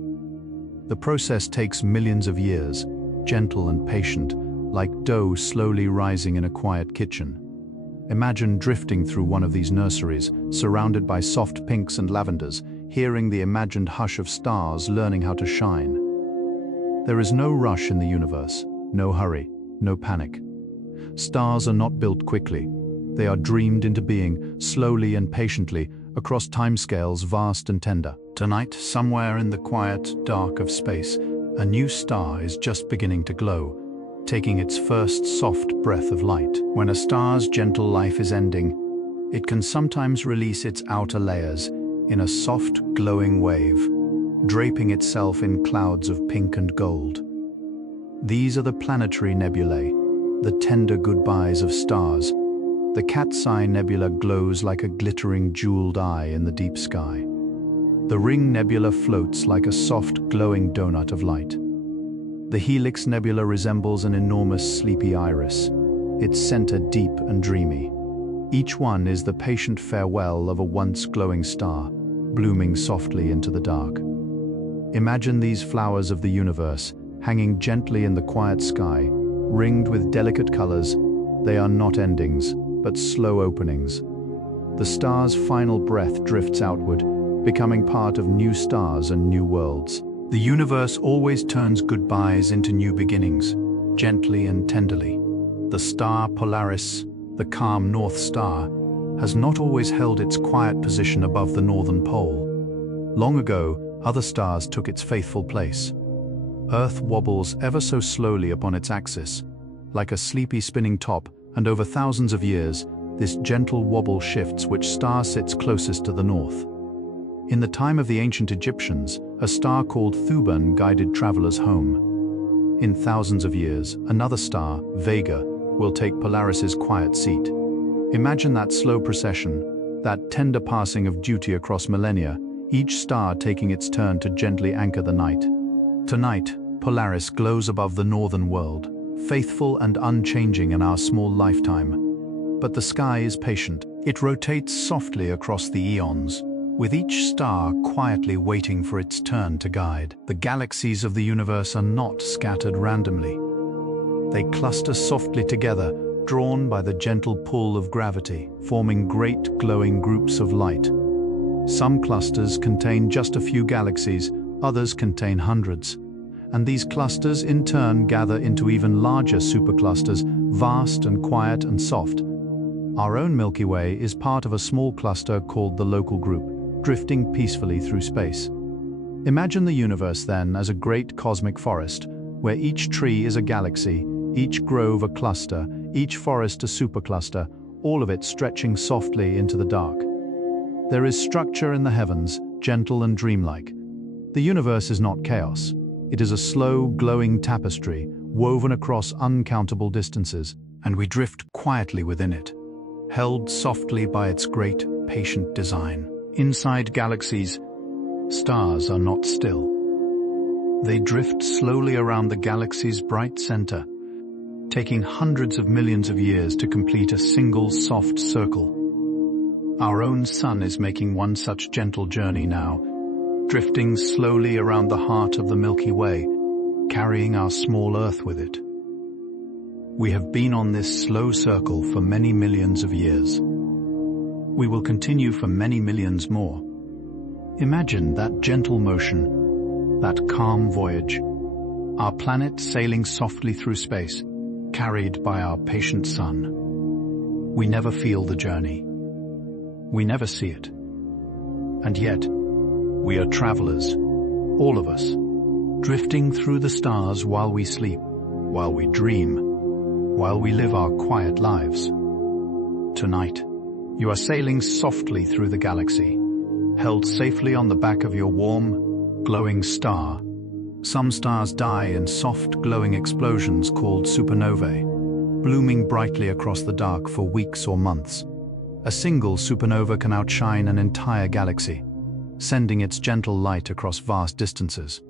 The process takes millions of years, gentle and patient, like dough slowly rising in a quiet kitchen. Imagine drifting through one of these nurseries, surrounded by soft pinks and lavenders, hearing the imagined hush of stars learning how to shine. There is no rush in the universe, no hurry, no panic. Stars are not built quickly. They are dreamed into being, slowly and patiently, across timescales vast and tender. Tonight, somewhere in the quiet dark of space, a new star is just beginning to glow, taking its first soft breath of light. When a star's gentle life is ending, it can sometimes release its outer layers in a soft, glowing wave, draping itself in clouds of pink and gold. These are the planetary nebulae, the tender goodbyes of stars. The Cat's Eye Nebula glows like a glittering jeweled eye in the deep sky. The Ring Nebula floats like a soft, glowing donut of light. The Helix Nebula resembles an enormous sleepy iris, its center deep and dreamy. Each one is the patient farewell of a once glowing star, blooming softly into the dark. Imagine these flowers of the universe, hanging gently in the quiet sky, ringed with delicate colors. They are not endings, but slow openings. The star's final breath drifts outward, becoming part of new stars and new worlds. The universe always turns goodbyes into new beginnings, gently and tenderly. The star Polaris, the calm North Star, has not always held its quiet position above the northern pole. Long ago, other stars took its faithful place. Earth wobbles ever so slowly upon its axis, like a sleepy spinning top, and over thousands of years, this gentle wobble shifts which star sits closest to the north. In the time of the ancient Egyptians, a star called Thuban guided travelers home. In thousands of years, another star, Vega, will take Polaris's quiet seat. Imagine that slow procession, that tender passing of duty across millennia, each star taking its turn to gently anchor the night. Tonight, Polaris glows above the northern world, faithful and unchanging in our small lifetime. But the sky is patient. It rotates softly across the eons, with each star quietly waiting for its turn to guide. The galaxies of the universe are not scattered randomly. They cluster softly together, drawn by the gentle pull of gravity, forming great glowing groups of light. Some clusters contain just a few galaxies, others contain hundreds. And these clusters in turn gather into even larger superclusters, vast and quiet and soft. Our own Milky Way is part of a small cluster called the Local Group, drifting peacefully through space. Imagine the universe then as a great cosmic forest, where each tree is a galaxy, each grove a cluster, each forest a supercluster, all of it stretching softly into the dark. There is structure in the heavens, gentle and dreamlike. The universe is not chaos. It is a slow, glowing tapestry, woven across uncountable distances, and we drift quietly within it, held softly by its great, patient design. Inside galaxies, stars are not still. They drift slowly around the galaxy's bright center, taking hundreds of millions of years to complete a single soft circle. Our own sun is making one such gentle journey now, drifting slowly around the heart of the Milky Way, carrying our small Earth with it. We have been on this slow circle for many millions of years. We will continue for many millions more. Imagine that gentle motion, that calm voyage, our planet sailing softly through space, carried by our patient sun. We never feel the journey. We never see it. And yet, we are travelers, all of us, drifting through the stars while we sleep, while we dream, while we live our quiet lives. Tonight, you are sailing softly through the galaxy, held safely on the back of your warm, glowing star. Some stars die in soft, glowing explosions called supernovae, blooming brightly across the dark for weeks or months. A single supernova can outshine an entire galaxy, sending its gentle light across vast distances.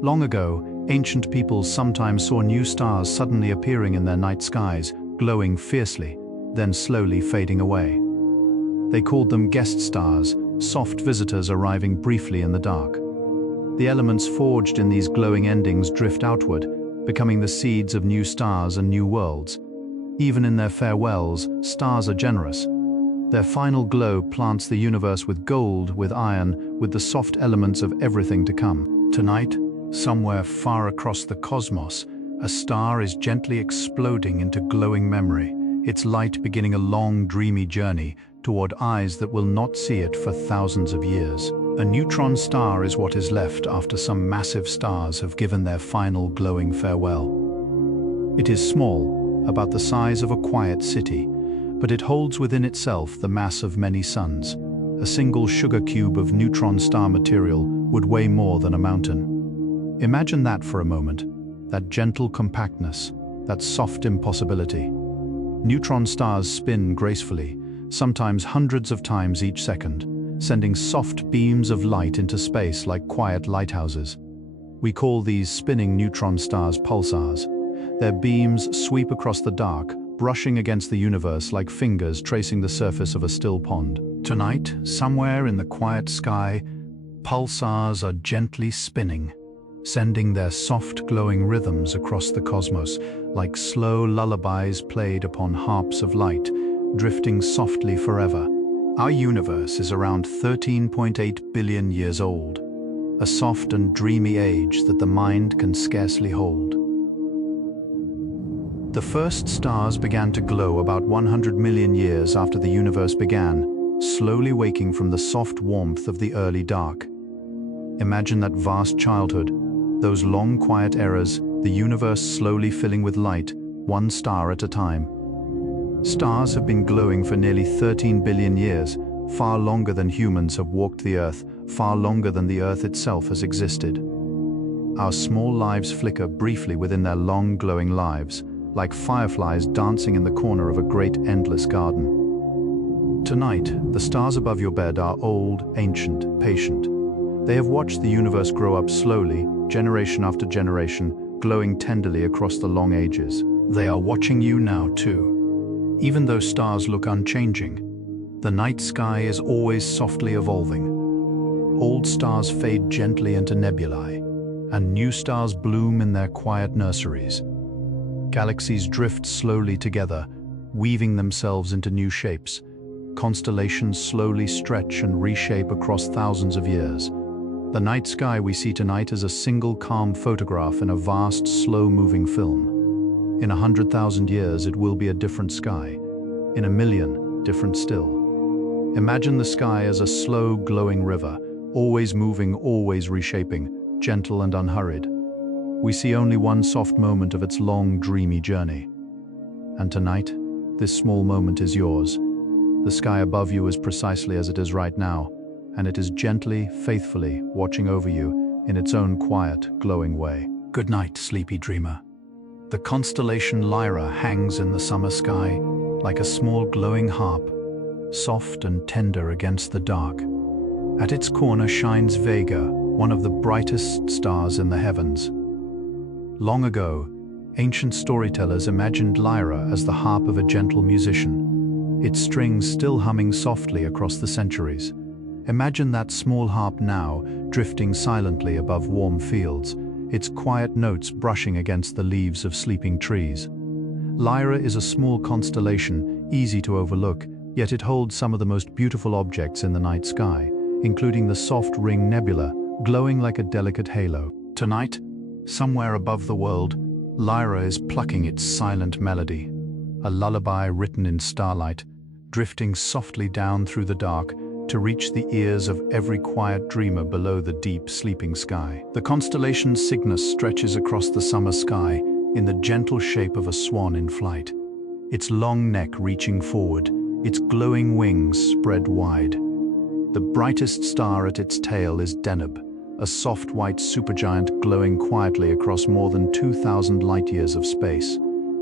Long ago, ancient peoples sometimes saw new stars suddenly appearing in their night skies, glowing fiercely, then slowly fading away. They called them guest stars, soft visitors arriving briefly in the dark. The elements forged in these glowing endings drift outward, becoming the seeds of new stars and new worlds. Even in their farewells, stars are generous. Their final glow plants the universe with gold, with iron, with the soft elements of everything to come. Tonight, somewhere far across the cosmos, a star is gently exploding into glowing memory, its light beginning a long, dreamy journey toward eyes that will not see it for thousands of years. A neutron star is what is left after some massive stars have given their final glowing farewell. It is small, about the size of a quiet city, but it holds within itself the mass of many suns. A single sugar cube of neutron star material would weigh more than a mountain. Imagine that for a moment, that gentle compactness, that soft impossibility. Neutron stars spin gracefully, sometimes hundreds of times each second, sending soft beams of light into space like quiet lighthouses. We call these spinning neutron stars pulsars. Their beams sweep across the dark, brushing against the universe like fingers tracing the surface of a still pond. Tonight, somewhere in the quiet sky, pulsars are gently spinning, sending their soft glowing rhythms across the cosmos like slow lullabies played upon harps of light, drifting softly forever. Our universe is around 13.8 billion years old, a soft and dreamy age that the mind can scarcely hold. The first stars began to glow about 100 million years after the universe began, slowly waking from the soft warmth of the early dark. Imagine that vast childhood, those long quiet eras, the universe slowly filling with light, one star at a time. Stars have been glowing for nearly 13 billion years, far longer than humans have walked the Earth, far longer than the Earth itself has existed. Our small lives flicker briefly within their long glowing lives, like fireflies dancing in the corner of a great endless garden. Tonight, the stars above your bed are old, ancient, patient. They have watched the universe grow up slowly, generation after generation, glowing tenderly across the long ages. They are watching you now too. Even though stars look unchanging, the night sky is always softly evolving. Old stars fade gently into nebulae, and new stars bloom in their quiet nurseries. Galaxies drift slowly together, weaving themselves into new shapes. Constellations slowly stretch and reshape across thousands of years. The night sky we see tonight is a single calm photograph in a vast, slow-moving film. In 100,000 years, it will be a different sky. In a million, different still. Imagine the sky as a slow, glowing river, always moving, always reshaping, gentle and unhurried. We see only one soft moment of its long, dreamy journey. And tonight, this small moment is yours. The sky above you is precisely as it is right now, and it is gently, faithfully watching over you in its own quiet, glowing way. Good night, sleepy dreamer. The constellation Lyra hangs in the summer sky like a small glowing harp, soft and tender against the dark. At its corner shines Vega, one of the brightest stars in the heavens. Long ago, ancient storytellers imagined Lyra as the harp of a gentle musician, its strings still humming softly across the centuries. Imagine that small harp now, drifting silently above warm fields, its quiet notes brushing against the leaves of sleeping trees. Lyra is a small constellation, easy to overlook, yet it holds some of the most beautiful objects in the night sky, including the soft ring nebula, glowing like a delicate halo. Tonight, somewhere above the world, Lyra is plucking its silent melody, a lullaby written in starlight, drifting softly down through the dark to reach the ears of every quiet dreamer below the deep, sleeping sky. The constellation Cygnus stretches across the summer sky in the gentle shape of a swan in flight, its long neck reaching forward, its glowing wings spread wide. The brightest star at its tail is Deneb, a soft white supergiant glowing quietly across more than 2,000 light-years of space.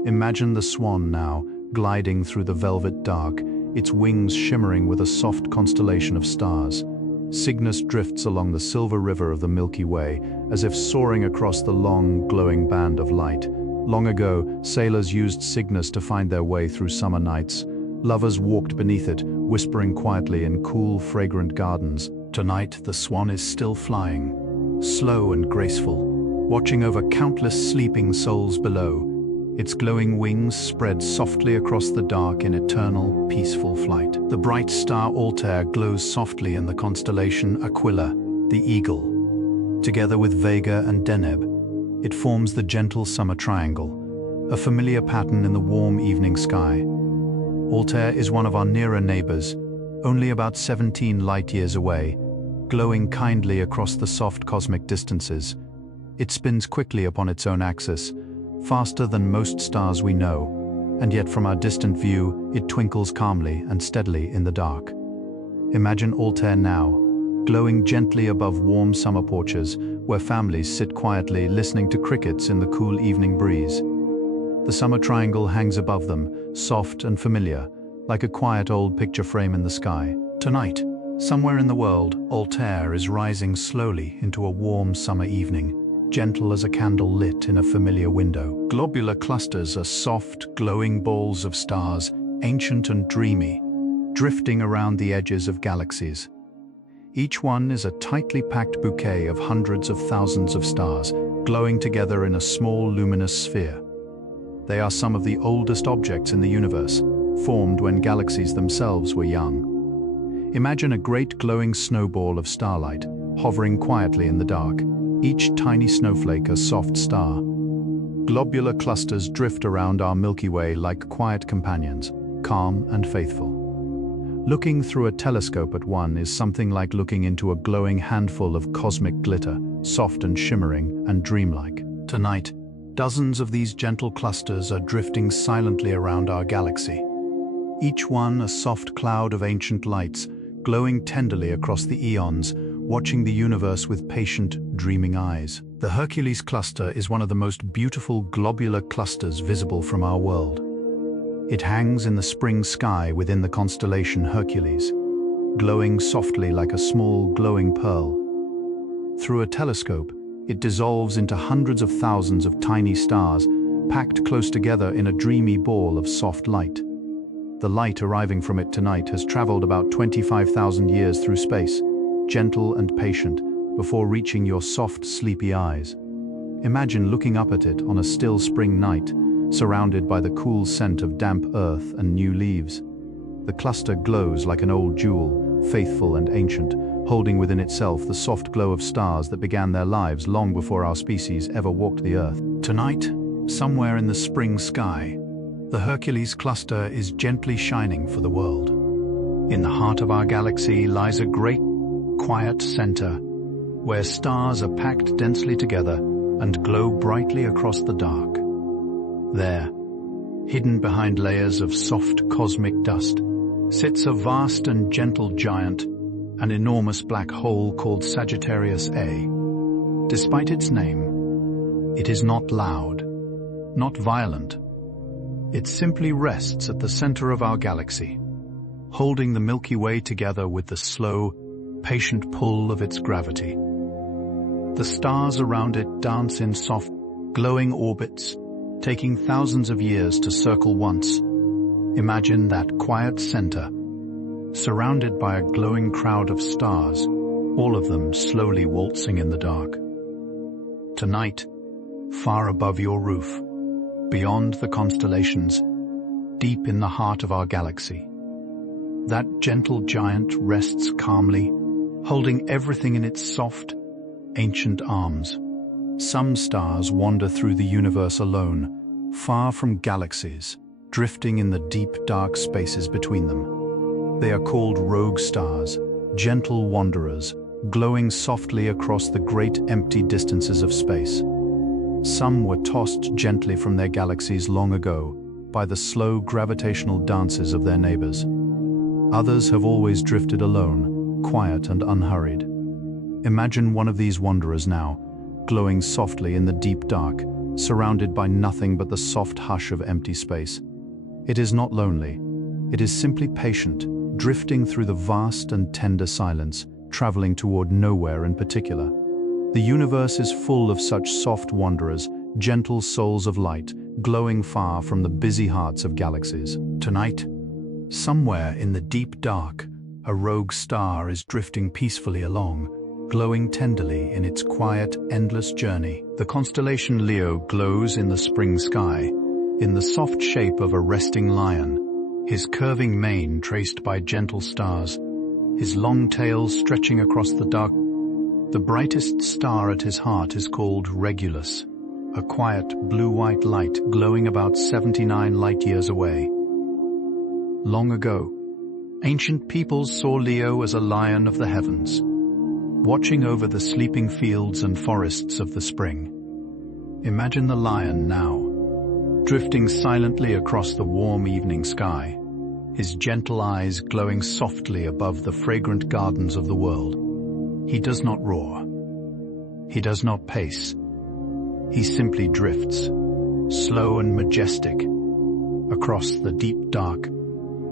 Imagine the swan now, gliding through the velvet dark, its wings shimmering with a soft constellation of stars. Cygnus drifts along the silver river of the Milky Way, as if soaring across the long, glowing band of light. Long ago, sailors used Cygnus to find their way through summer nights. Lovers walked beneath it, whispering quietly in cool, fragrant gardens. Tonight, the swan is still flying, slow and graceful, watching over countless sleeping souls below. Its glowing wings spread softly across the dark in eternal, peaceful flight. The bright star Altair glows softly in the constellation Aquila, the eagle. Together with Vega and Deneb, it forms the gentle summer triangle, a familiar pattern in the warm evening sky. Altair is one of our nearer neighbors, only about 17 light-years away, glowing kindly across the soft cosmic distances. It spins quickly upon its own axis, faster than most stars we know, and yet from our distant view, it twinkles calmly and steadily in the dark. Imagine Altair now, glowing gently above warm summer porches, where families sit quietly listening to crickets in the cool evening breeze. The summer triangle hangs above them, soft and familiar, like a quiet old picture frame in the sky. Tonight, somewhere in the world, Altair is rising slowly into a warm summer evening, gentle as a candle lit in a familiar window. Globular clusters are soft, glowing balls of stars, ancient and dreamy, drifting around the edges of galaxies. Each one is a tightly packed bouquet of hundreds of thousands of stars, glowing together in a small luminous sphere. They are some of the oldest objects in the universe, formed when galaxies themselves were young. Imagine a great glowing snowball of starlight, hovering quietly in the dark, each tiny snowflake a soft star. Globular clusters drift around our Milky Way like quiet companions, calm and faithful. Looking through a telescope at one is something like looking into a glowing handful of cosmic glitter, soft and shimmering and dreamlike. Tonight, Dozens of these gentle clusters are drifting silently around our galaxy, each one a soft cloud of ancient lights, glowing tenderly across the eons, watching the universe with patient, dreaming eyes. The Hercules cluster is one of the most beautiful globular clusters visible from our world. It hangs in the spring sky within the constellation Hercules, glowing softly like a small glowing pearl. Through a telescope, it dissolves into hundreds of thousands of tiny stars, packed close together in a dreamy ball of soft light. The light arriving from it tonight has traveled about 25,000 years through space, gentle and patient, before reaching your soft, sleepy eyes. Imagine looking up at it on a still spring night, surrounded by the cool scent of damp earth and new leaves. The cluster glows like an old jewel, faithful and ancient, holding within itself the soft glow of stars that began their lives long before our species ever walked the earth. Tonight, somewhere in the spring sky, the Hercules cluster is gently shining for the world. In the heart of our galaxy lies a great, quiet center, where stars are packed densely together and glow brightly across the dark. There, hidden behind layers of soft cosmic dust, sits a vast and gentle giant, an enormous black hole called Sagittarius A. Despite its name, it is not loud, not violent. It simply rests at the center of our galaxy, holding the Milky Way together with the slow, patient pull of its gravity. The stars around it dance in soft, glowing orbits, taking thousands of years to circle once. Imagine that quiet center, surrounded by a glowing crowd of stars, all of them slowly waltzing in the dark. Tonight, far above your roof, beyond the constellations, deep in the heart of our galaxy, that gentle giant rests calmly, holding everything in its soft, ancient arms. Some stars wander through the universe alone, far from galaxies, drifting in the deep, dark spaces between them. They are called rogue stars, gentle wanderers, glowing softly across the great empty distances of space. Some were tossed gently from their galaxies long ago by the slow gravitational dances of their neighbors. Others have always drifted alone, quiet and unhurried. Imagine one of these wanderers now, glowing softly in the deep dark, surrounded by nothing but the soft hush of empty space. It is not lonely. It is simply patient, drifting through the vast and tender silence, traveling toward nowhere in particular. The universe is full of such soft wanderers, gentle souls of light, glowing far from the busy hearts of galaxies. Tonight, somewhere in the deep dark, a rogue star is drifting peacefully along, glowing tenderly in its quiet, endless journey. The constellation Leo glows in the spring sky, in the soft shape of a resting lion, his curving mane traced by gentle stars, his long tail stretching across the dark. The brightest star at his heart is called Regulus, a quiet blue-white light glowing about 79 light-years away. Long ago, ancient peoples saw Leo as a lion of the heavens, watching over the sleeping fields and forests of the spring. Imagine the lion now, drifting silently across the warm evening sky, his gentle eyes glowing softly above the fragrant gardens of the world. He does not roar. He does not pace. He simply drifts, slow and majestic, across the deep dark.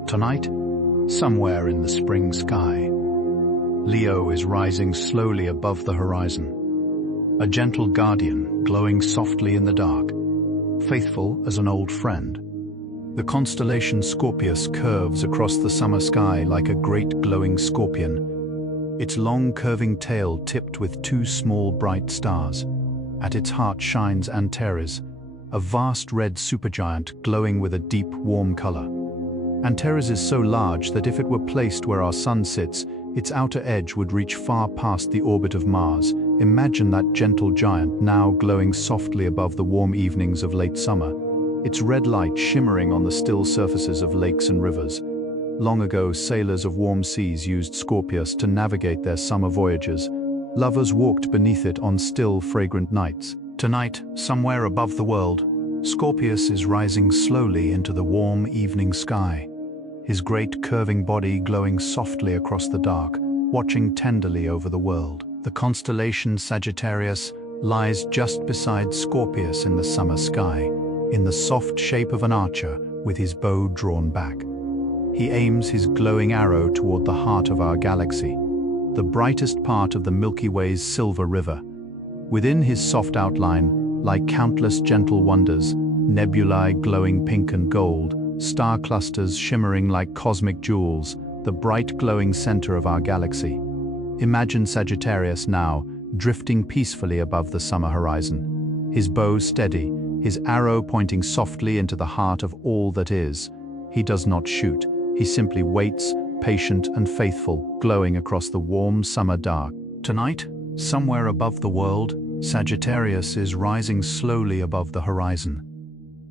Tonight, somewhere in the spring sky, Leo is rising slowly above the horizon, a gentle guardian glowing softly in the dark, faithful as an old friend. The constellation Scorpius curves across the summer sky like a great glowing scorpion, its long curving tail tipped with two small bright stars. At its heart shines Antares, a vast red supergiant glowing with a deep, warm color. Antares is so large that if it were placed where our sun sits, its outer edge would reach far past the orbit of Mars. Imagine that gentle giant now glowing softly above the warm evenings of late summer, its red light shimmering on the still surfaces of lakes and rivers. Long ago, sailors of warm seas used Scorpius to navigate their summer voyages. Lovers walked beneath it on still, fragrant nights, Tonight, somewhere above the world, Scorpius is rising slowly into the warm evening sky, his great curving body glowing softly across the dark, watching tenderly over the world. The constellation Sagittarius lies just beside Scorpius in the summer sky, in the soft shape of an archer with his bow drawn back. He aims his glowing arrow toward the heart of our galaxy, the brightest part of the Milky Way's silver river. Within his soft outline lie countless gentle wonders, nebulae glowing pink and gold, star clusters shimmering like cosmic jewels, the bright glowing center of our galaxy. Imagine Sagittarius now, drifting peacefully above the summer horizon. His bow steady, his arrow pointing softly into the heart of all that is. He does not shoot, he simply waits, patient and faithful, glowing across the warm summer dark. Tonight, somewhere above the world, Sagittarius is rising slowly above the horizon.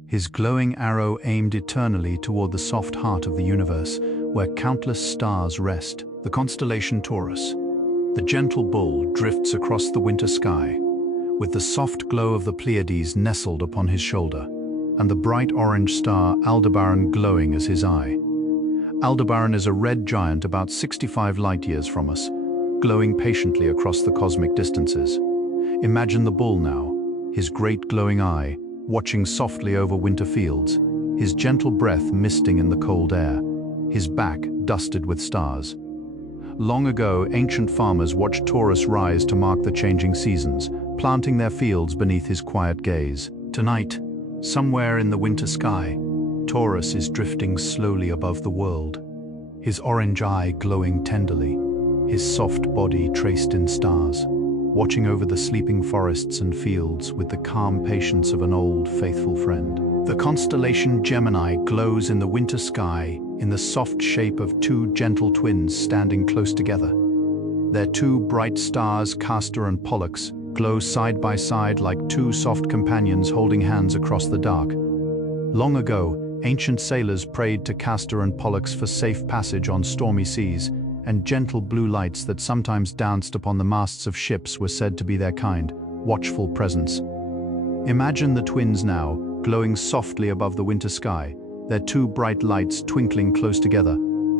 His glowing arrow aimed eternally toward the soft heart of the universe, where countless stars rest. The constellation Taurus, the gentle bull, drifts across the winter sky, with the soft glow of the Pleiades nestled upon his shoulder, and the bright orange star Aldebaran glowing as his eye. Aldebaran is a red giant about 65 light-years from us, glowing patiently across the cosmic distances. Imagine the bull now, his great glowing eye, watching softly over winter fields, his gentle breath misting in the cold air, his back dusted with stars. Long ago, ancient farmers watched Taurus rise to mark the changing seasons, planting their fields beneath his quiet gaze. Tonight, somewhere in the winter sky, Taurus is drifting slowly above the world, his orange eye glowing tenderly, his soft body traced in stars, watching over the sleeping forests and fields with the calm patience of an old, faithful friend. The constellation Gemini glows in the winter sky in the soft shape of two gentle twins standing close together. Their two bright stars, Castor and Pollux, glow side by side like two soft companions holding hands across the dark. Long ago, ancient sailors prayed to Castor and Pollux for safe passage on stormy seas, and gentle blue lights that sometimes danced upon the masts of ships were said to be their kind, watchful presence. Imagine the twins now, glowing softly above the winter sky, their two bright lights twinkling close together,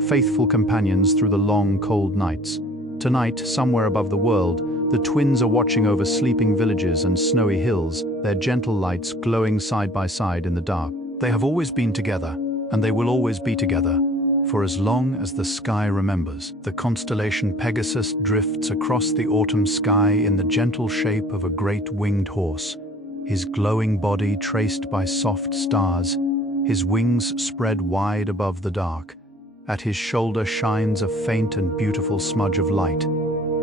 faithful companions through the long, cold nights. Tonight, somewhere above the world, the twins are watching over sleeping villages and snowy hills, their gentle lights glowing side by side in the dark. They have always been together, and they will always be together, for as long as the sky remembers. The constellation Pegasus drifts across the autumn sky in the gentle shape of a great winged horse, his glowing body traced by soft stars, his wings spread wide above the dark. At his shoulder shines a faint and beautiful smudge of light,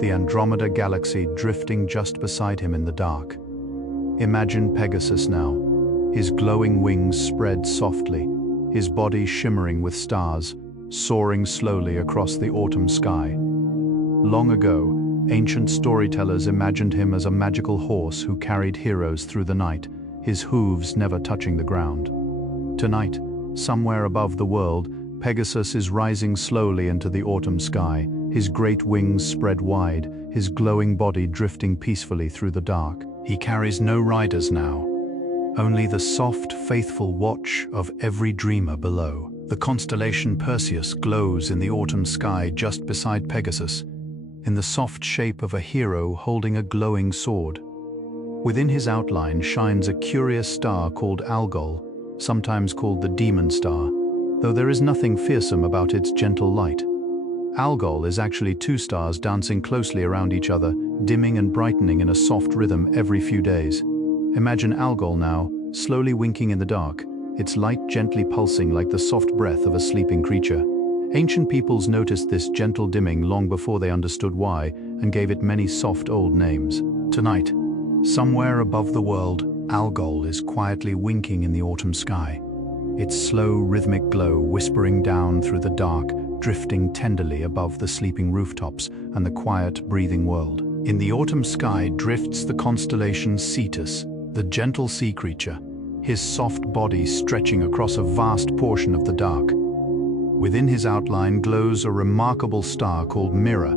the Andromeda galaxy drifting just beside him in the dark. Imagine Pegasus now, his glowing wings spread softly, his body shimmering with stars, soaring slowly across the autumn sky. Long ago, ancient storytellers imagined him as a magical horse who carried heroes through the night, his hooves never touching the ground. Tonight, somewhere above the world, Pegasus is rising slowly into the autumn sky, his great wings spread wide, his glowing body drifting peacefully through the dark. He carries no riders now, only the soft, faithful watch of every dreamer below. The constellation Perseus glows in the autumn sky just beside Pegasus, in the soft shape of a hero holding a glowing sword. Within his outline shines a curious star called Algol, sometimes called the demon star, though there is nothing fearsome about its gentle light. Algol is actually two stars dancing closely around each other, dimming and brightening in a soft rhythm every few days. Imagine Algol now, slowly winking in the dark, its light gently pulsing like the soft breath of a sleeping creature. Ancient peoples noticed this gentle dimming long before they understood why, and gave it many soft old names. Tonight, somewhere above the world, Algol is quietly winking in the autumn sky, its slow rhythmic glow whispering down through the dark, drifting tenderly above the sleeping rooftops and the quiet, breathing world. In the autumn sky drifts the constellation Cetus, the gentle sea creature, his soft body stretching across a vast portion of the dark. Within his outline glows a remarkable star called Mira,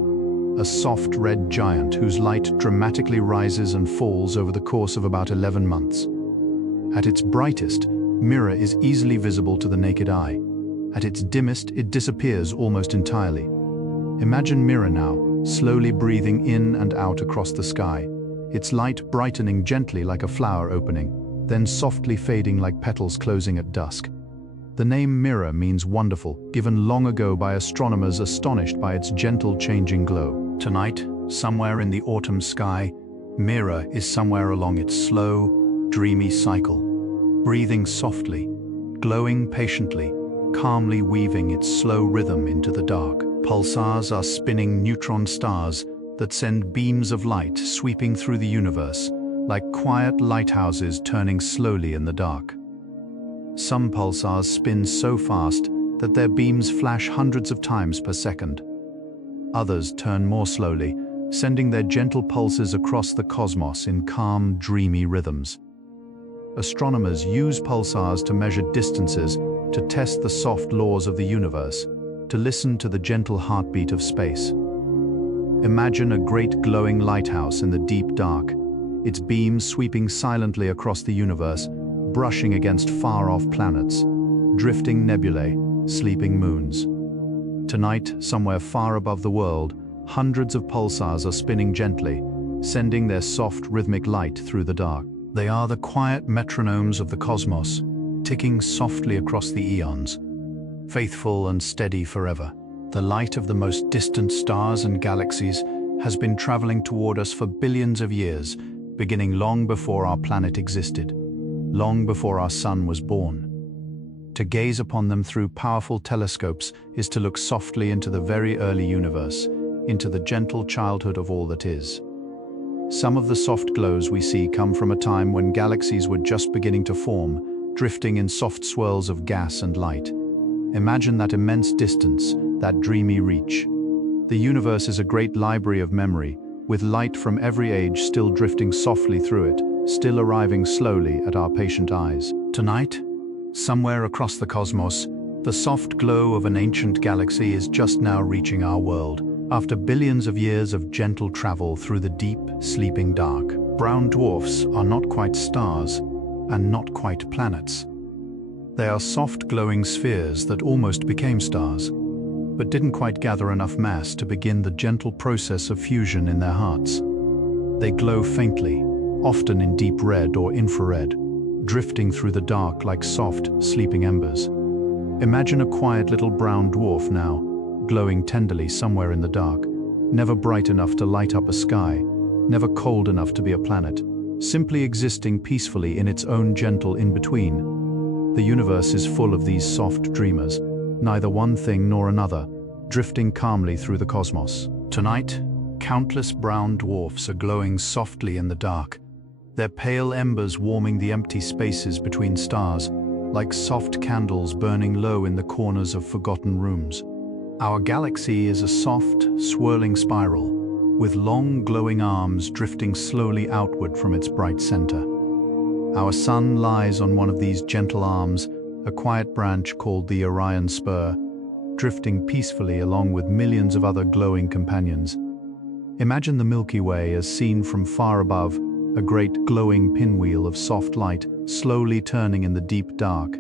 a soft red giant whose light dramatically rises and falls over the course of about 11 months. At its brightest, Mira is easily visible to the naked eye. At its dimmest, it disappears almost entirely. Imagine Mira now, slowly breathing in and out across the sky, its light brightening gently like a flower opening, then softly fading like petals closing at dusk. The name Mira means wonderful, given long ago by astronomers astonished by its gentle changing glow. Tonight, somewhere in the autumn sky, Mira is somewhere along its slow, dreamy cycle, breathing softly, glowing patiently, calmly weaving its slow rhythm into the dark. Pulsars are spinning neutron stars that send beams of light sweeping through the universe, like quiet lighthouses turning slowly in the dark. Some pulsars spin so fast that their beams flash hundreds of times per second. Others turn more slowly, sending their gentle pulses across the cosmos in calm, dreamy rhythms. Astronomers use pulsars to measure distances, to test the soft laws of the universe, to listen to the gentle heartbeat of space. Imagine a great glowing lighthouse in the deep dark, its beams sweeping silently across the universe, brushing against far-off planets, drifting nebulae, sleeping moons. Tonight, somewhere far above the world, hundreds of pulsars are spinning gently, sending their soft rhythmic light through the dark. They are the quiet metronomes of the cosmos, ticking softly across the eons, faithful and steady forever. The light of the most distant stars and galaxies has been traveling toward us for billions of years, beginning long before our planet existed, long before our sun was born. To gaze upon them through powerful telescopes is to look softly into the very early universe, into the gentle childhood of all that is. Some of the soft glows we see come from a time when galaxies were just beginning to form, drifting in soft swirls of gas and light. Imagine that immense distance, that dreamy reach. The universe is a great library of memory, with light from every age still drifting softly through it, still arriving slowly at our patient eyes. Tonight, somewhere across the cosmos, the soft glow of an ancient galaxy is just now reaching our world, after billions of years of gentle travel through the deep, sleeping dark. Brown dwarfs are not quite stars, and not quite planets. They are soft glowing spheres that almost became stars, but didn't quite gather enough mass to begin the gentle process of fusion in their hearts. They glow faintly, often in deep red or infrared, drifting through the dark like soft, sleeping embers. Imagine a quiet little brown dwarf now, glowing tenderly somewhere in the dark, never bright enough to light up a sky, never cold enough to be a planet, simply existing peacefully in its own gentle in-between. The universe is full of these soft dreamers, neither one thing nor another, drifting calmly through the cosmos. Tonight, countless brown dwarfs are glowing softly in the dark, their pale embers warming the empty spaces between stars, like soft candles burning low in the corners of forgotten rooms. Our galaxy is a soft, swirling spiral, with long glowing arms drifting slowly outward from its bright center. Our sun lies on one of these gentle arms, a quiet branch called the Orion Spur, drifting peacefully along with millions of other glowing companions. Imagine the Milky Way as seen from far above, a great glowing pinwheel of soft light slowly turning in the deep dark.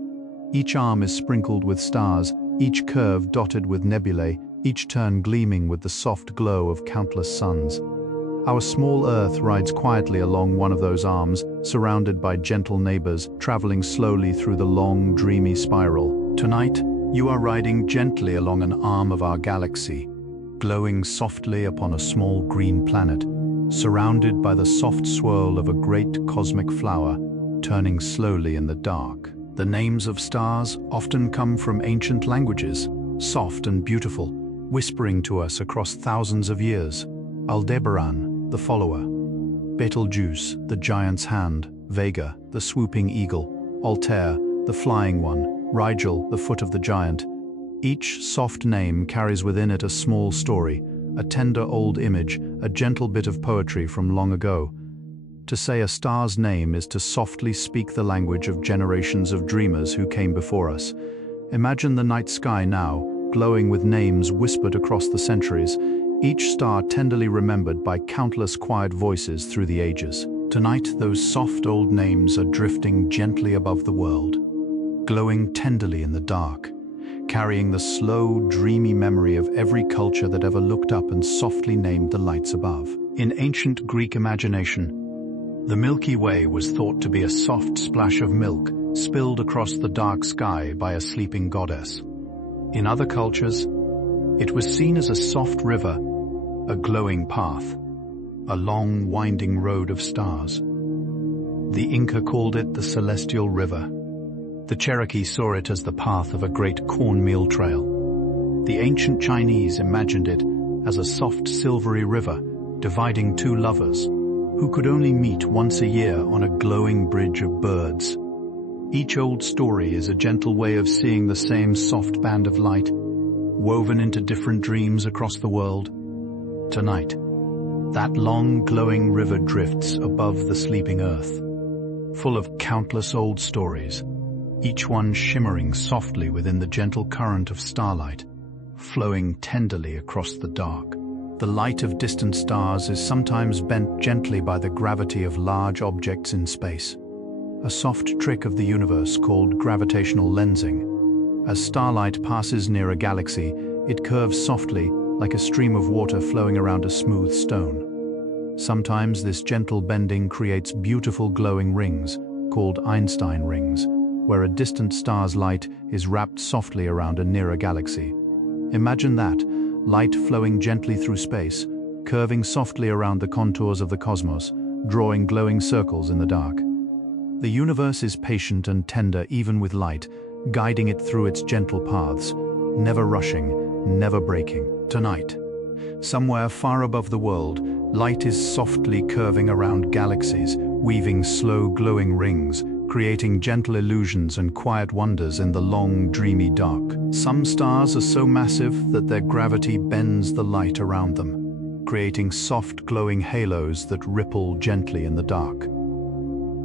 Each arm is sprinkled with stars, each curve dotted with nebulae, each turn gleaming with the soft glow of countless suns. Our small Earth rides quietly along one of those arms, surrounded by gentle neighbors, traveling slowly through the long, dreamy spiral. Tonight, you are riding gently along an arm of our galaxy, glowing softly upon a small green planet, surrounded by the soft swirl of a great cosmic flower, turning slowly in the dark. The names of stars often come from ancient languages, soft and beautiful, whispering to us across thousands of years. Aldebaran, the follower; Betelgeuse, the giant's hand; Vega, the swooping eagle; Altair, the flying one; Rigel, the foot of the giant. Each soft name carries within it a small story, a tender old image, a gentle bit of poetry from long ago. To say a star's name is to softly speak the language of generations of dreamers who came before us. Imagine the night sky now, glowing with names whispered across the centuries, each star tenderly remembered by countless quiet voices through the ages. Tonight, those soft old names are drifting gently above the world, glowing tenderly in the dark, carrying the slow, dreamy memory of every culture that ever looked up and softly named the lights above. In ancient Greek imagination, the Milky Way was thought to be a soft splash of milk spilled across the dark sky by a sleeping goddess. In other cultures, it was seen as a soft river, a glowing path, a long, winding road of stars. The Inca called it the Celestial River. The Cherokee saw it as the path of a great cornmeal trail. The ancient Chinese imagined it as a soft, silvery river dividing two lovers who could only meet once a year on a glowing bridge of birds. Each old story is a gentle way of seeing the same soft band of light, woven into different dreams across the world. Tonight, that long, glowing river drifts above the sleeping earth, full of countless old stories, each one shimmering softly within the gentle current of starlight, flowing tenderly across the dark. The light of distant stars is sometimes bent gently by the gravity of large objects in space, a soft trick of the universe called gravitational lensing. As starlight passes near a galaxy, it curves softly like a stream of water flowing around a smooth stone. Sometimes this gentle bending creates beautiful glowing rings, called Einstein rings, where a distant star's light is wrapped softly around a nearer galaxy. Imagine that, light flowing gently through space, curving softly around the contours of the cosmos, drawing glowing circles in the dark. The universe is patient and tender even with light, guiding it through its gentle paths, never rushing, never breaking. Tonight, somewhere far above the world, light is softly curving around galaxies, weaving slow glowing rings, creating gentle illusions and quiet wonders in the long, dreamy dark. Some stars are so massive that their gravity bends the light around them, creating soft glowing halos that ripple gently in the dark.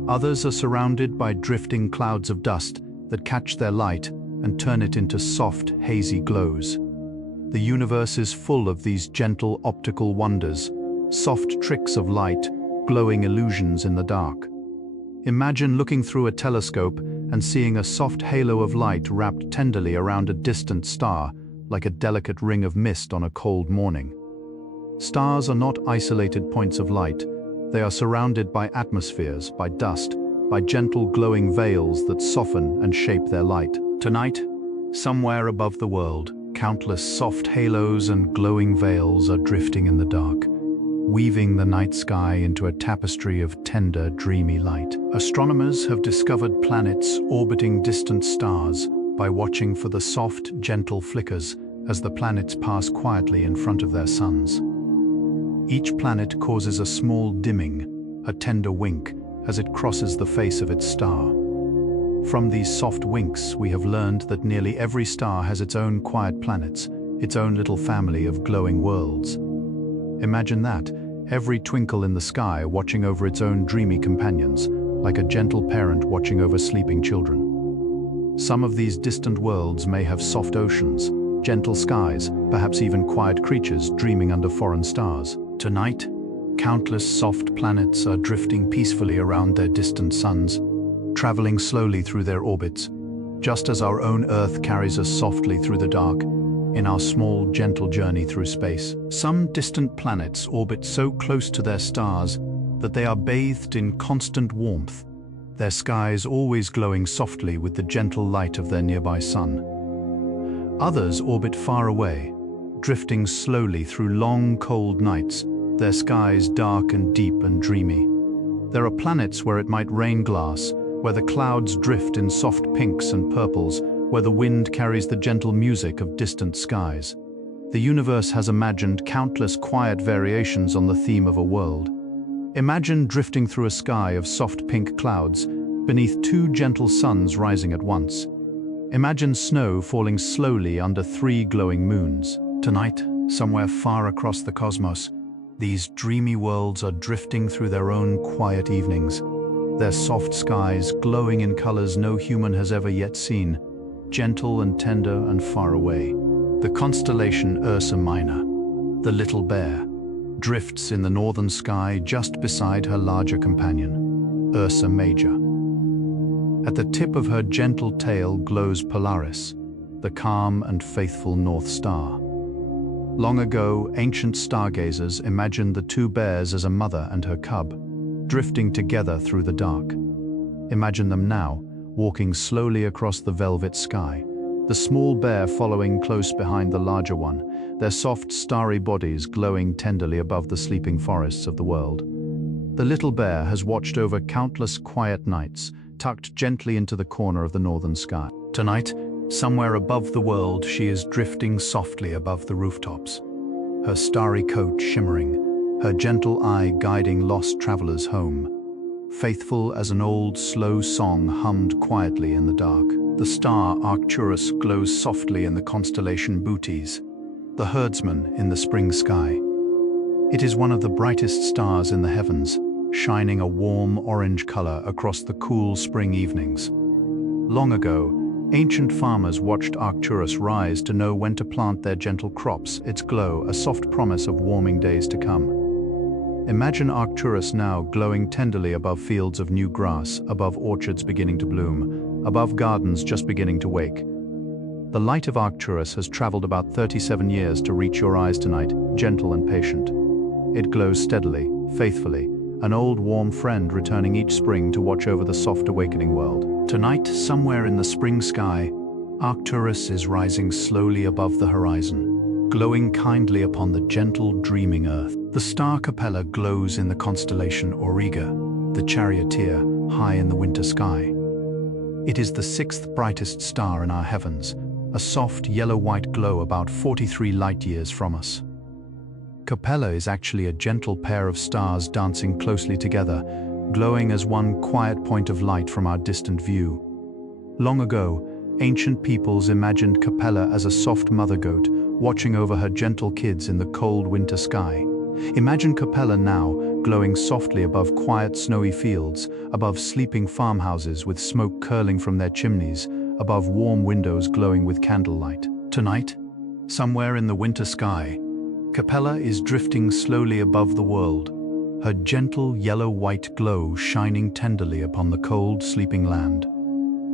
Others are surrounded by drifting clouds of dust that catch their light and turn it into soft, hazy glows. The universe is full of these gentle optical wonders, soft tricks of light, glowing illusions in the dark. Imagine looking through a telescope and seeing a soft halo of light wrapped tenderly around a distant star, like a delicate ring of mist on a cold morning. Stars are not isolated points of light. They are surrounded by atmospheres, by dust, by gentle glowing veils that soften and shape their light. Tonight, somewhere above the world, countless soft halos and glowing veils are drifting in the dark, weaving the night sky into a tapestry of tender, dreamy light. Astronomers have discovered planets orbiting distant stars by watching for the soft, gentle flickers as the planets pass quietly in front of their suns. Each planet causes a small dimming, a tender wink, as it crosses the face of its star. From these soft winks, we have learned that nearly every star has its own quiet planets, its own little family of glowing worlds. Imagine that, every twinkle in the sky watching over its own dreamy companions, like a gentle parent watching over sleeping children. Some of these distant worlds may have soft oceans, gentle skies, perhaps even quiet creatures dreaming under foreign stars. Tonight, countless soft planets are drifting peacefully around their distant suns, traveling slowly through their orbits, just as our own Earth carries us softly through the dark, in our small, gentle journey through space. Some distant planets orbit so close to their stars that they are bathed in constant warmth, their skies always glowing softly with the gentle light of their nearby sun. Others orbit far away, drifting slowly through long, cold nights, their skies dark and deep and dreamy. There are planets where it might rain glass, where the clouds drift in soft pinks and purples, where the wind carries the gentle music of distant skies. The universe has imagined countless quiet variations on the theme of a world. Imagine drifting through a sky of soft pink clouds, beneath two gentle suns rising at once. Imagine snow falling slowly under 3 glowing moons. Tonight, somewhere far across the cosmos, these dreamy worlds are drifting through their own quiet evenings, their soft skies glowing in colors no human has ever yet seen, gentle and tender and far away. The constellation Ursa Minor, The little bear drifts in the northern sky just beside her larger companion, Ursa Major. At the tip of her gentle tail glows Polaris, the calm and faithful North Star. Long ago, ancient stargazers imagined the two bears as a mother and her cub, drifting together through the dark. Imagine them now, walking slowly across the velvet sky, the small bear following close behind the larger one, their soft, starry bodies glowing tenderly above the sleeping forests of the world. The little bear has watched over countless quiet nights, tucked gently into the corner of the northern sky. Tonight, somewhere above the world, she is drifting softly above the rooftops, her starry coat shimmering, her gentle eye guiding lost travelers home. Faithful as an old, slow song hummed quietly in the dark. The star Arcturus glows softly in the constellation Bootes, the herdsman in the spring sky. It is one of the brightest stars in the heavens, shining a warm orange color across the cool spring evenings. Long ago, ancient farmers watched Arcturus rise to know when to plant their gentle crops, its glow a soft promise of warming days to come. Imagine Arcturus now glowing tenderly above fields of new grass, above orchards beginning to bloom, above gardens just beginning to wake. The light of Arcturus has traveled about 37 years to reach your eyes tonight, gentle and patient. It glows steadily, faithfully, an old warm friend returning each spring to watch over the soft awakening world. Tonight, somewhere in the spring sky, Arcturus is rising slowly above the horizon, glowing kindly upon the gentle, dreaming earth. The star Capella glows in the constellation Auriga, the charioteer, high in the winter sky. It is the sixth brightest star in our heavens, a soft yellow-white glow about 43 light-years from us. Capella is actually a gentle pair of stars dancing closely together, glowing as one quiet point of light from our distant view. Long ago, ancient peoples imagined Capella as a soft mother goat, watching over her gentle kids in the cold winter sky. Imagine Capella now, glowing softly above quiet snowy fields, above sleeping farmhouses with smoke curling from their chimneys, above warm windows glowing with candlelight. Tonight, somewhere in the winter sky, Capella is drifting slowly above the world, her gentle yellow-white glow shining tenderly upon the cold, sleeping land.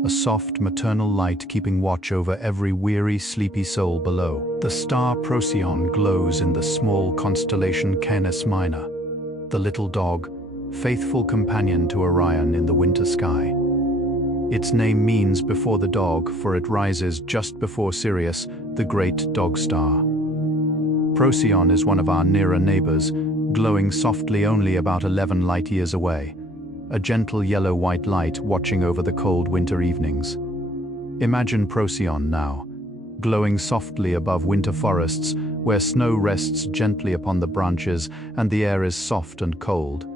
A soft maternal light keeping watch over every weary, sleepy soul below. The star Procyon glows in the small constellation Canis Minor, the little dog, faithful companion to Orion in the winter sky. Its name means before the dog, for it rises just before Sirius, the great dog star. Procyon is one of our nearer neighbors, glowing softly only about 11 light-years away, a gentle yellow-white light watching over the cold winter evenings. Imagine Procyon now, glowing softly above winter forests, where snow rests gently upon the branches and the air is soft and cold.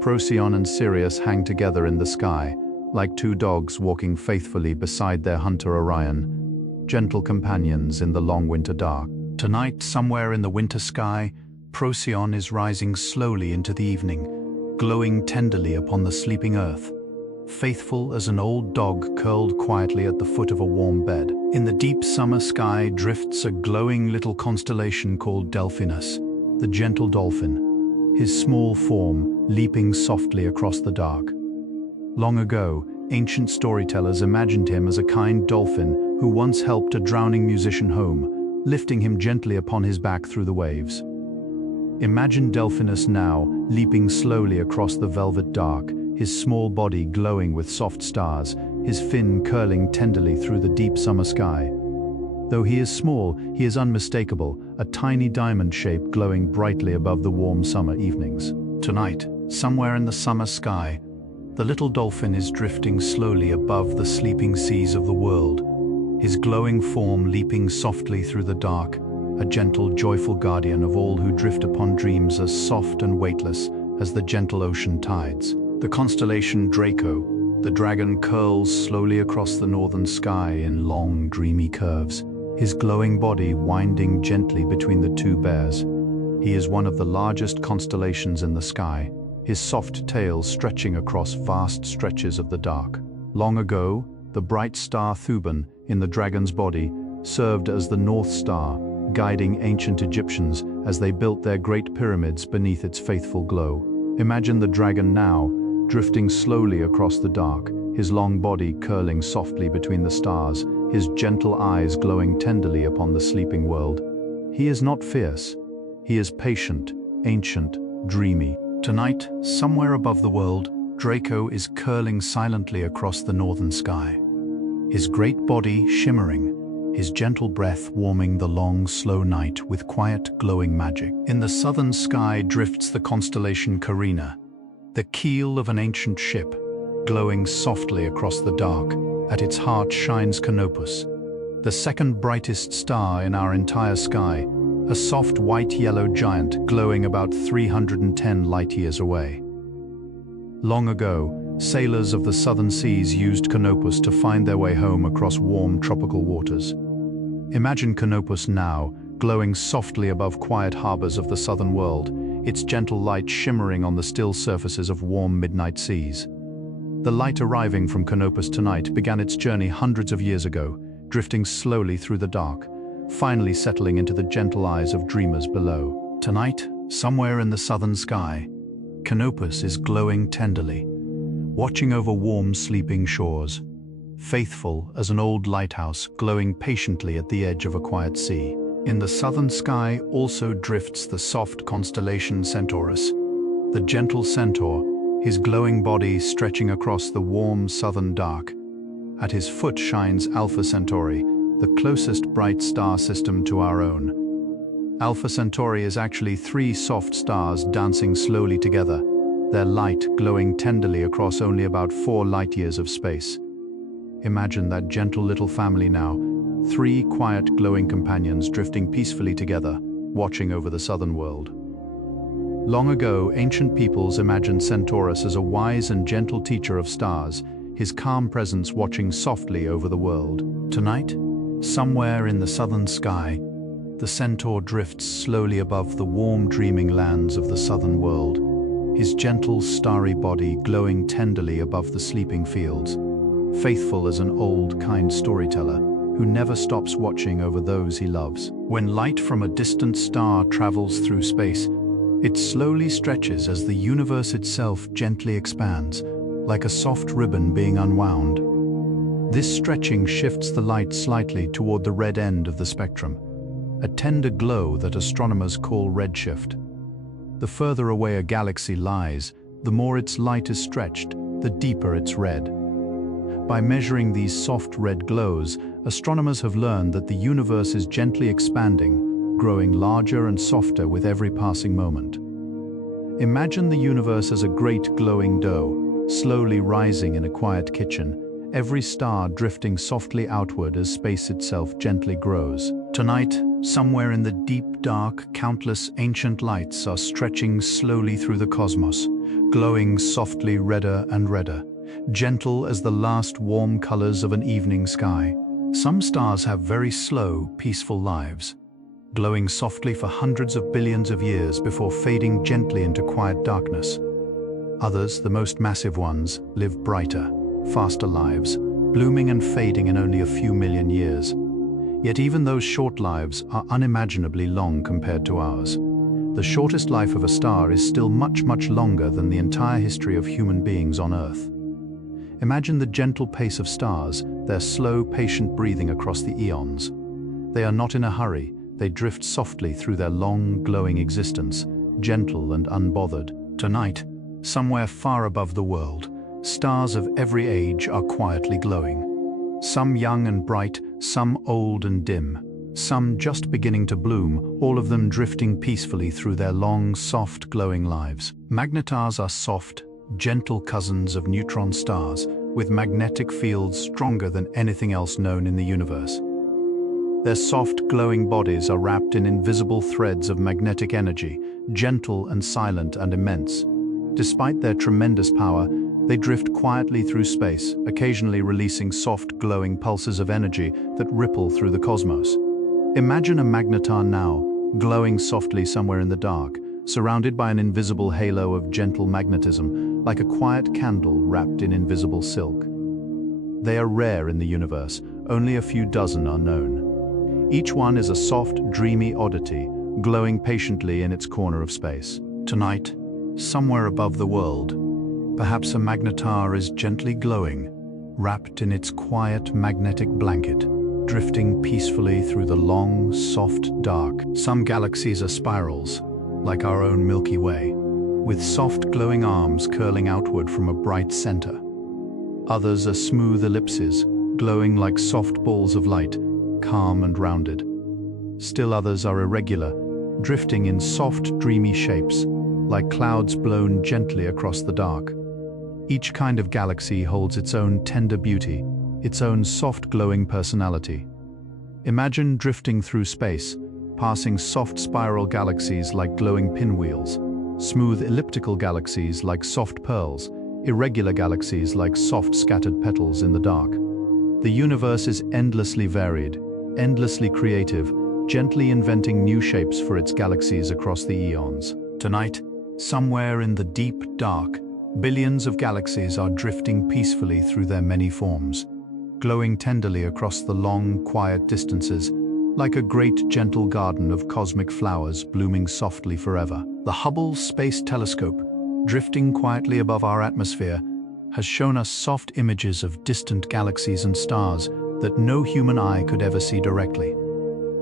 Procyon and Sirius hang together in the sky, like two dogs walking faithfully beside their hunter Orion, gentle companions in the long winter dark. Tonight, somewhere in the winter sky, Procyon is rising slowly into the evening, glowing tenderly upon the sleeping earth, faithful as an old dog curled quietly at the foot of a warm bed. In the deep summer sky drifts a glowing little constellation called Delphinus, the gentle dolphin, his small form leaping softly across the dark. Long ago, ancient storytellers imagined him as a kind dolphin who once helped a drowning musician home, lifting him gently upon his back through the waves. Imagine Delphinus now, leaping slowly across the velvet dark, his small body glowing with soft stars, his fin curling tenderly through the deep summer sky. Though he is small, he is unmistakable, a tiny diamond shape glowing brightly above the warm summer evenings. Tonight, somewhere in the summer sky, the little dolphin is drifting slowly above the sleeping seas of the world, his glowing form leaping softly through the dark, a gentle, joyful guardian of all who drift upon dreams as soft and weightless as the gentle ocean tides. The constellation Draco, the dragon, curls slowly across the northern sky in long, dreamy curves, his glowing body winding gently between the two bears. He is one of the largest constellations in the sky, his soft tail stretching across vast stretches of the dark. Long ago, the bright star Thuban, in the dragon's body, served as the North Star, guiding ancient Egyptians as they built their great pyramids beneath its faithful glow. Imagine the dragon now, drifting slowly across the dark, his long body curling softly between the stars, his gentle eyes glowing tenderly upon the sleeping world. He is not fierce. He is patient, ancient, dreamy. Tonight, somewhere above the world, Draco is curling silently across the northern sky. His great body shimmering, his gentle breath warming the long, slow night with quiet, glowing magic. In the southern sky drifts the constellation Carina, the keel of an ancient ship, glowing softly across the dark. At its heart shines Canopus, the second brightest star in our entire sky, a soft white-yellow giant glowing about 310 light-years away. Long ago, sailors of the southern seas used Canopus to find their way home across warm tropical waters. Imagine Canopus now, glowing softly above quiet harbors of the southern world, its gentle light shimmering on the still surfaces of warm midnight seas. The light arriving from Canopus tonight began its journey hundreds of years ago, drifting slowly through the dark, finally settling into the gentle eyes of dreamers below. Tonight, somewhere in the southern sky, Canopus is glowing tenderly, watching over warm sleeping shores, faithful as an old lighthouse glowing patiently at the edge of a quiet sea. In the southern sky also drifts the soft constellation Centaurus, the gentle centaur, his glowing body stretching across the warm southern dark. At his foot shines Alpha Centauri, the closest bright star system to our own. Alpha Centauri is actually 3 soft stars dancing slowly together, their light glowing tenderly across only about 4 light-years of space. Imagine that gentle little family now, 3 quiet glowing companions drifting peacefully together, watching over the southern world. Long ago, ancient peoples imagined Centaurus as a wise and gentle teacher of stars, his calm presence watching softly over the world. Tonight, somewhere in the southern sky, the centaur drifts slowly above the warm, dreaming lands of the southern world, his gentle, starry body glowing tenderly above the sleeping fields, faithful as an old, kind storyteller who never stops watching over those he loves. When light from a distant star travels through space, it slowly stretches as the universe itself gently expands, like a soft ribbon being unwound. This stretching shifts the light slightly toward the red end of the spectrum, a tender glow that astronomers call redshift. The further away a galaxy lies, the more its light is stretched, the deeper its red. By measuring these soft red glows, astronomers have learned that the universe is gently expanding, growing larger and softer with every passing moment. Imagine the universe as a great glowing dough, slowly rising in a quiet kitchen, every star drifting softly outward as space itself gently grows. Tonight, somewhere in the deep dark, countless ancient lights are stretching slowly through the cosmos, glowing softly redder and redder, gentle as the last warm colors of an evening sky. Some stars have very slow, peaceful lives, glowing softly for hundreds of billions of years before fading gently into quiet darkness. Others, the most massive ones, live brighter, faster lives, blooming and fading in only a few million years. Yet even those short lives are unimaginably long compared to ours. The shortest life of a star is still much, much longer than the entire history of human beings on Earth. Imagine the gentle pace of stars, their slow, patient breathing across the eons. They are not in a hurry, they drift softly through their long, glowing existence, gentle and unbothered. Tonight, somewhere far above the world, stars of every age are quietly glowing. Some young and bright, some old and dim, some just beginning to bloom, all of them drifting peacefully through their long, soft, glowing lives. Magnetars are soft, gentle cousins of neutron stars, with magnetic fields stronger than anything else known in the universe. Their soft, glowing bodies are wrapped in invisible threads of magnetic energy, gentle and silent and immense. Despite their tremendous power, they drift quietly through space, occasionally releasing soft, glowing pulses of energy that ripple through the cosmos. Imagine a magnetar now, glowing softly somewhere in the dark, surrounded by an invisible halo of gentle magnetism, like a quiet candle wrapped in invisible silk. They are rare in the universe, only a few dozen are known. Each one is a soft, dreamy oddity, glowing patiently in its corner of space. Tonight, somewhere above the world, perhaps a magnetar is gently glowing, wrapped in its quiet magnetic blanket, drifting peacefully through the long, soft dark. Some galaxies are spirals, like our own Milky Way, with soft glowing arms curling outward from a bright center. Others are smooth ellipses, glowing like soft balls of light, calm and rounded. Still others are irregular, drifting in soft, dreamy shapes, like clouds blown gently across the dark. Each kind of galaxy holds its own tender beauty, its own soft glowing personality. Imagine drifting through space, passing soft spiral galaxies like glowing pinwheels, smooth elliptical galaxies like soft pearls, irregular galaxies like soft scattered petals in the dark. The universe is endlessly varied, endlessly creative, gently inventing new shapes for its galaxies across the eons. Tonight, somewhere in the deep dark, billions of galaxies are drifting peacefully through their many forms, glowing tenderly across the long, quiet distances, like a great gentle garden of cosmic flowers blooming softly forever. The Hubble Space Telescope, drifting quietly above our atmosphere, has shown us soft images of distant galaxies and stars that no human eye could ever see directly.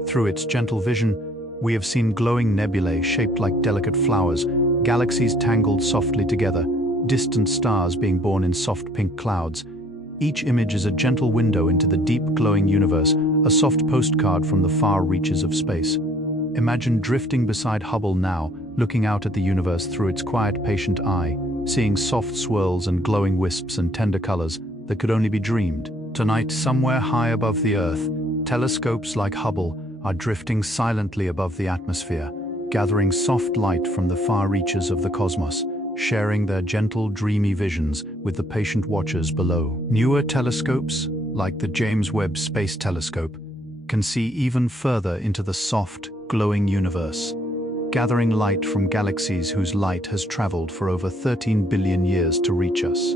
Through its gentle vision, we have seen glowing nebulae shaped like delicate flowers, galaxies tangled softly together, distant stars being born in soft pink clouds. Each image is a gentle window into the deep glowing universe, a soft postcard from the far reaches of space. Imagine drifting beside Hubble now, looking out at the universe through its quiet, patient eye, seeing soft swirls and glowing wisps and tender colors that could only be dreamed. Tonight, somewhere high above the Earth, telescopes like Hubble are drifting silently above the atmosphere, gathering soft light from the far reaches of the cosmos, sharing their gentle, dreamy visions with the patient watchers below. Newer telescopes, like the James Webb Space Telescope, can see even further into the soft, glowing universe, gathering light from galaxies whose light has traveled for over 13 billion years to reach us.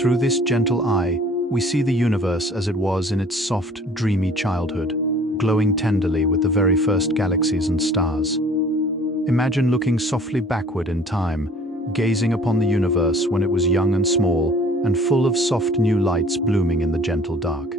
Through this gentle eye, we see the universe as it was in its soft, dreamy childhood, glowing tenderly with the very first galaxies and stars. Imagine looking softly backward in time, gazing upon the universe when it was young and small and full of soft new lights blooming in the gentle dark.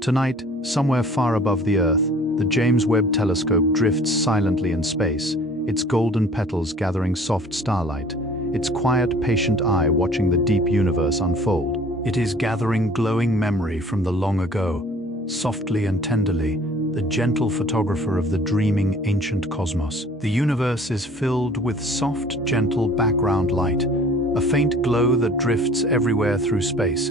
Tonight, somewhere far above the Earth, the James Webb Telescope drifts silently in space, its golden petals gathering soft starlight, its quiet, patient eye watching the deep universe unfold. It is gathering glowing memory from the long ago, softly and tenderly, the gentle photographer of the dreaming ancient cosmos. The universe is filled with soft, gentle background light, a faint glow that drifts everywhere through space.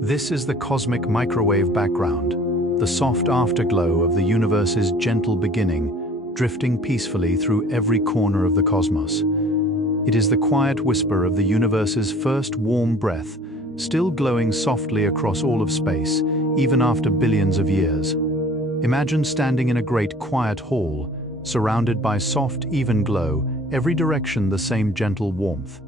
This is the cosmic microwave background, the soft afterglow of the universe's gentle beginning, drifting peacefully through every corner of the cosmos. It is the quiet whisper of the universe's first warm breath, still glowing softly across all of space, even after billions of years. Imagine standing in a great quiet hall, surrounded by soft, even glow, every direction the same gentle warmth.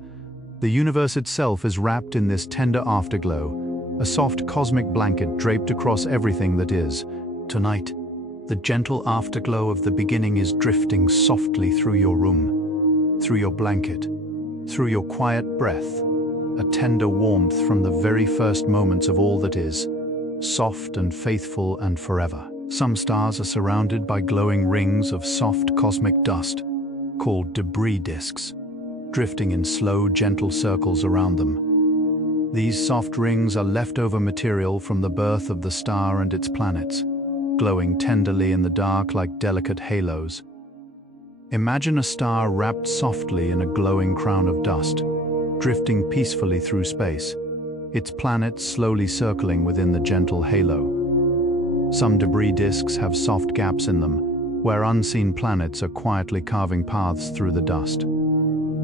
The universe itself is wrapped in this tender afterglow, a soft cosmic blanket draped across everything that is. Tonight, the gentle afterglow of the beginning is drifting softly through your room, through your blanket, through your quiet breath, a tender warmth from the very first moments of all that is, soft and faithful and forever. Some stars are surrounded by glowing rings of soft cosmic dust, called debris disks, drifting in slow, gentle circles around them. These soft rings are leftover material from the birth of the star and its planets, glowing tenderly in the dark like delicate halos. Imagine a star wrapped softly in a glowing crown of dust, drifting peacefully through space, its planets slowly circling within the gentle halo. Some debris disks have soft gaps in them, where unseen planets are quietly carving paths through the dust.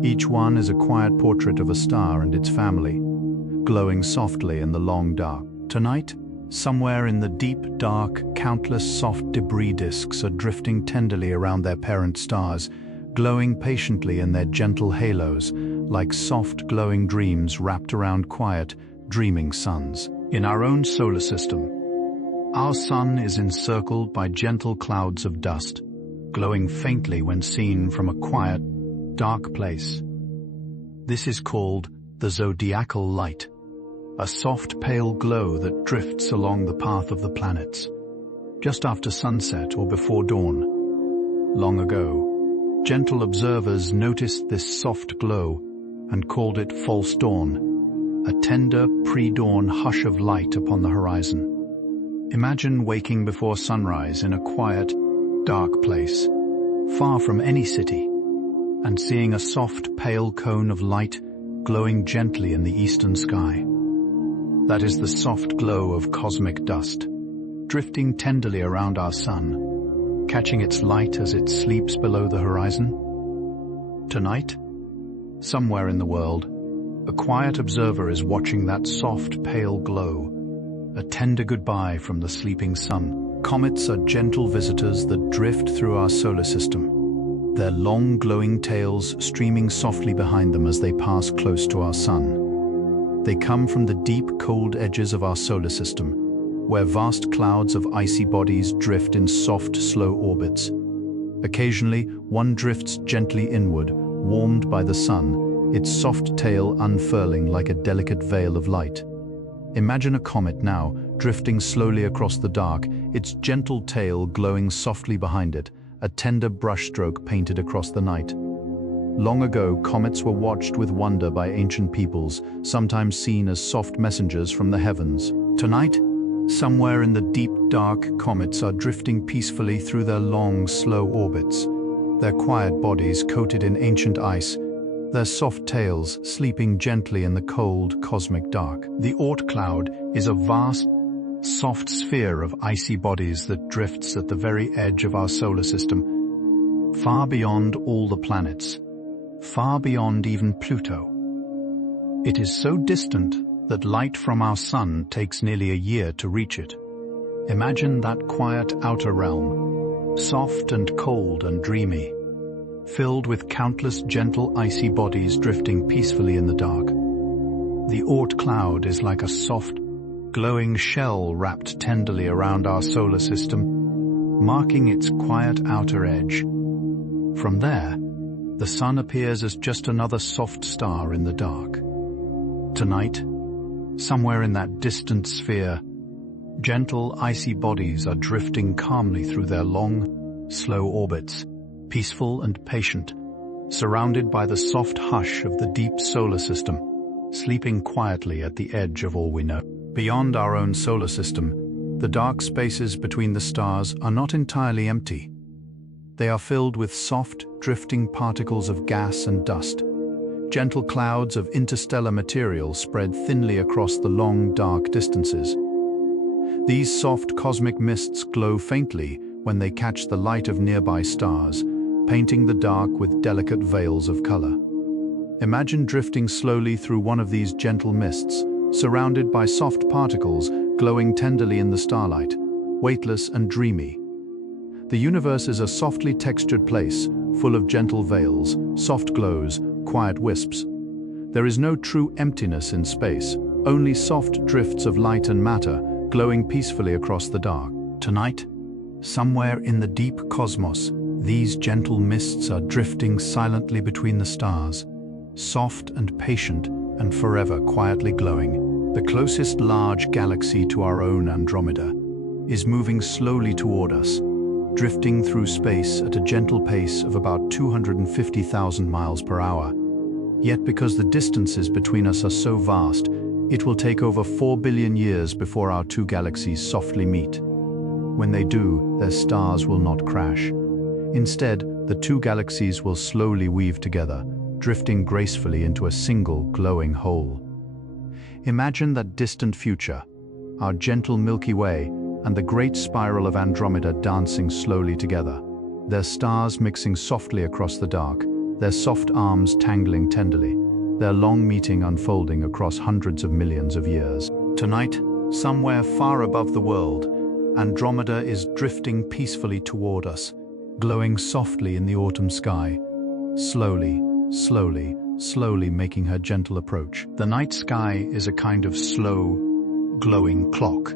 Each one is a quiet portrait of a star and its family, glowing softly in the long dark. Tonight, somewhere in the deep dark, countless soft debris disks are drifting tenderly around their parent stars, glowing patiently in their gentle halos, like soft glowing dreams wrapped around quiet, dreaming suns. In our own solar system, Our sun is encircled by gentle clouds of dust, glowing faintly when seen from a quiet, dark place. This is called the zodiacal light, a soft pale glow that drifts along the path of the planets, just after sunset or before dawn. Long ago, gentle observers noticed this soft glow and called it false dawn, a tender pre-dawn hush of light upon the horizon. Imagine waking before sunrise in a quiet, dark place, far from any city, and seeing a soft, pale cone of light glowing gently in the eastern sky. That is the soft glow of cosmic dust, drifting tenderly around our sun, catching its light as it sleeps below the horizon. Tonight, somewhere in the world, a quiet observer is watching that soft, pale glow, a tender goodbye from the sleeping sun. Comets are gentle visitors that drift through our solar system, their long glowing tails streaming softly behind them as they pass close to our sun. They come from the deep, cold edges of our solar system, where vast clouds of icy bodies drift in soft, slow orbits. Occasionally, one drifts gently inward, warmed by the sun, its soft tail unfurling like a delicate veil of light. Imagine a comet now, drifting slowly across the dark, its gentle tail glowing softly behind it, a tender brushstroke painted across the night. Long ago, comets were watched with wonder by ancient peoples, sometimes seen as soft messengers from the heavens. Tonight, somewhere in the deep, dark, comets are drifting peacefully through their long, slow orbits, their quiet bodies coated in ancient ice, their soft tails sleeping gently in the cold, cosmic dark. The Oort cloud is a vast, soft sphere of icy bodies that drifts at the very edge of our solar system, far beyond all the planets, far beyond even Pluto. It is so distant that light from our sun takes nearly a year to reach it. Imagine that quiet outer realm, soft and cold and dreamy, filled with countless gentle icy bodies drifting peacefully in the dark. The Oort cloud is like a soft, glowing shell wrapped tenderly around our solar system, marking its quiet outer edge. From there, the sun appears as just another soft star in the dark. Tonight, somewhere in that distant sphere, gentle icy bodies are drifting calmly through their long, slow orbits, peaceful and patient, surrounded by the soft hush of the deep solar system, sleeping quietly at the edge of all we know. Beyond our own solar system, the dark spaces between the stars are not entirely empty. They are filled with soft, drifting particles of gas and dust, gentle clouds of interstellar material spread thinly across the long, dark distances. These soft cosmic mists glow faintly when they catch the light of nearby stars, painting the dark with delicate veils of color. Imagine drifting slowly through one of these gentle mists, surrounded by soft particles glowing tenderly in the starlight, weightless and dreamy. The universe is a softly textured place, full of gentle veils, soft glows, quiet wisps. There is no true emptiness in space, only soft drifts of light and matter glowing peacefully across the dark. Tonight, somewhere in the deep cosmos, these gentle mists are drifting silently between the stars, soft and patient and forever quietly glowing. The closest large galaxy to our own Andromeda is moving slowly toward us, drifting through space at a gentle pace of about 250,000 miles per hour. Yet because the distances between us are so vast, it will take over 4 billion years before our two galaxies softly meet. When they do, their stars will not crash. Instead, the two galaxies will slowly weave together, drifting gracefully into a single glowing whole. Imagine that distant future, our gentle Milky Way and the great spiral of Andromeda dancing slowly together, their stars mixing softly across the dark, their soft arms tangling tenderly, their long meeting unfolding across hundreds of millions of years. Tonight, somewhere far above the world, Andromeda is drifting peacefully toward us, glowing softly in the autumn sky, slowly, slowly, slowly making her gentle approach. The night sky is a kind of slow, glowing clock,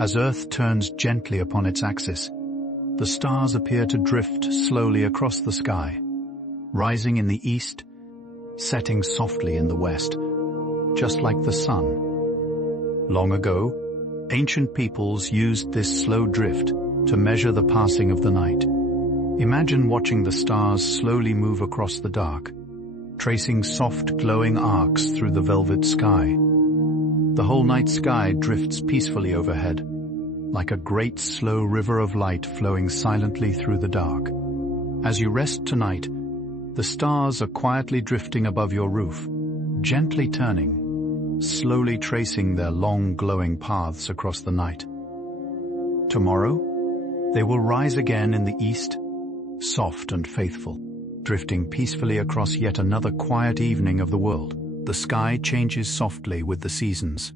As Earth turns gently upon its axis, the stars appear to drift slowly across the sky, rising in the east, setting softly in the west, just like the sun. Long ago, ancient peoples used this slow drift to measure the passing of the night. Imagine watching the stars slowly move across the dark, tracing soft glowing arcs through the velvet sky. The whole night sky drifts peacefully overhead, like a great slow river of light flowing silently through the dark. As you rest tonight, the stars are quietly drifting above your roof, gently turning, slowly tracing their long glowing paths across the night. Tomorrow, they will rise again in the east, soft and faithful, drifting peacefully across yet another quiet evening of the world. The sky changes softly with the seasons.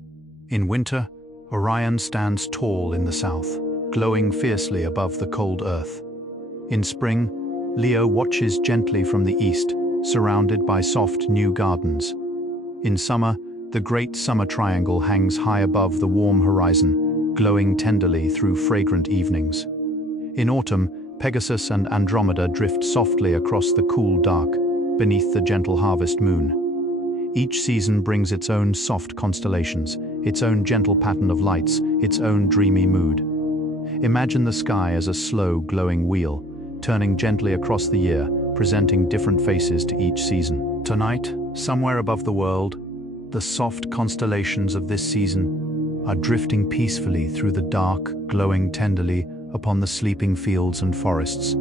In winter, Orion stands tall in the south, glowing fiercely above the cold earth. In spring, Leo watches gently from the east, surrounded by soft new gardens. In summer, the great summer triangle hangs high above the warm horizon, glowing tenderly through fragrant evenings. In autumn, Pegasus and Andromeda drift softly across the cool dark, beneath the gentle harvest moon. Each season brings its own soft constellations, its own gentle pattern of lights, its own dreamy mood. Imagine the sky as a slow, glowing wheel, turning gently across the year, presenting different faces to each season. Tonight, somewhere above the world, the soft constellations of this season are drifting peacefully through the dark, glowing tenderly upon the sleeping fields and forests,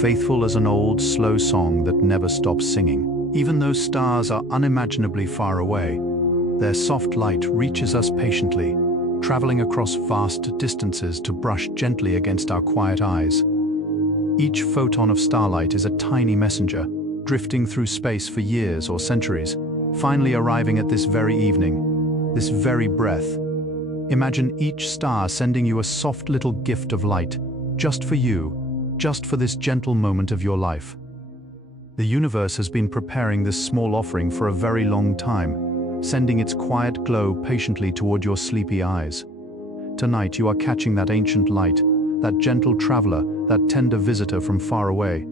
faithful as an old, slow song that never stops singing. Even though stars are unimaginably far away, their soft light reaches us patiently, traveling across vast distances to brush gently against our quiet eyes. Each photon of starlight is a tiny messenger, drifting through space for years or centuries, finally arriving at this very evening, this very breath. Imagine each star sending you a soft little gift of light, just for you, just for this gentle moment of your life. The universe has been preparing this small offering for a very long time, sending its quiet glow patiently toward your sleepy eyes. Tonight you are catching that ancient light, that gentle traveler, that tender visitor from far away.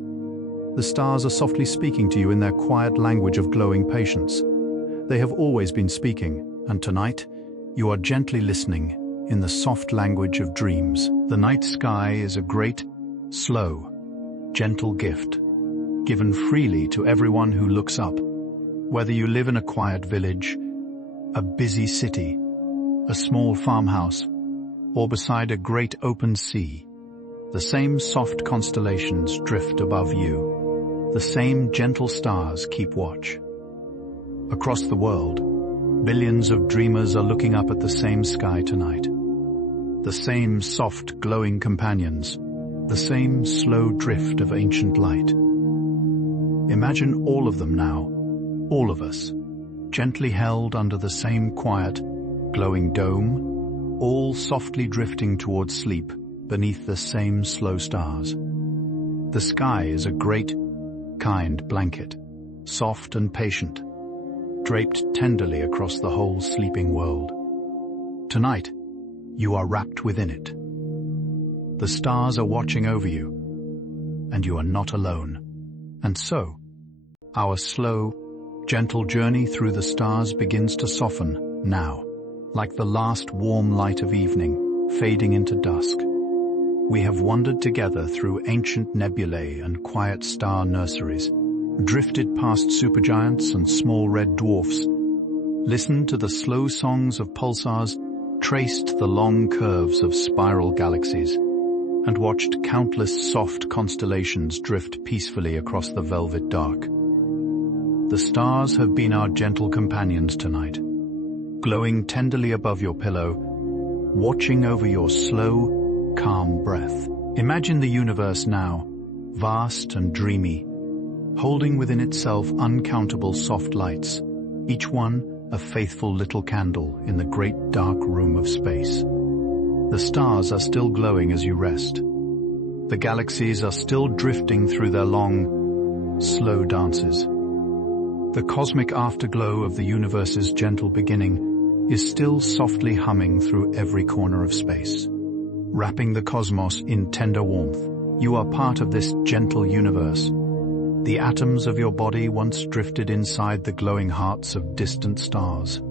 The stars are softly speaking to you in their quiet language of glowing patience. They have always been speaking, and tonight, you are gently listening in the soft language of dreams. The night sky is a great, slow, gentle gift, given freely to everyone who looks up. Whether you live in a quiet village, a busy city, a small farmhouse, or beside a great open sea, the same soft constellations drift above you. The same gentle stars keep watch. Across the world, billions of dreamers are looking up at the same sky tonight. The same soft, glowing companions, the same slow drift of ancient light. Imagine all of them now, all of us, gently held under the same quiet, glowing dome, all softly drifting towards sleep beneath the same slow stars. The sky is a great, kind blanket, soft and patient, draped tenderly across the whole sleeping world. Tonight, you are wrapped within it. The stars are watching over you, and you are not alone. And so, our slow, gentle journey through the stars begins to soften now, like the last warm light of evening, fading into dusk. We have wandered together through ancient nebulae and quiet star nurseries, drifted past supergiants and small red dwarfs, listened to the slow songs of pulsars, traced the long curves of spiral galaxies, and watched countless soft constellations drift peacefully across the velvet dark. The stars have been our gentle companions tonight, glowing tenderly above your pillow, watching over your slow, calm breath. Imagine the universe now, vast and dreamy, holding within itself uncountable soft lights, each one a faithful little candle in the great dark room of space. The stars are still glowing as you rest. The galaxies are still drifting through their long, slow dances. The cosmic afterglow of the universe's gentle beginning is still softly humming through every corner of space. wrapping the cosmos in tender warmth. You are part of this gentle universe. The atoms of your body once drifted inside the glowing hearts of distant stars.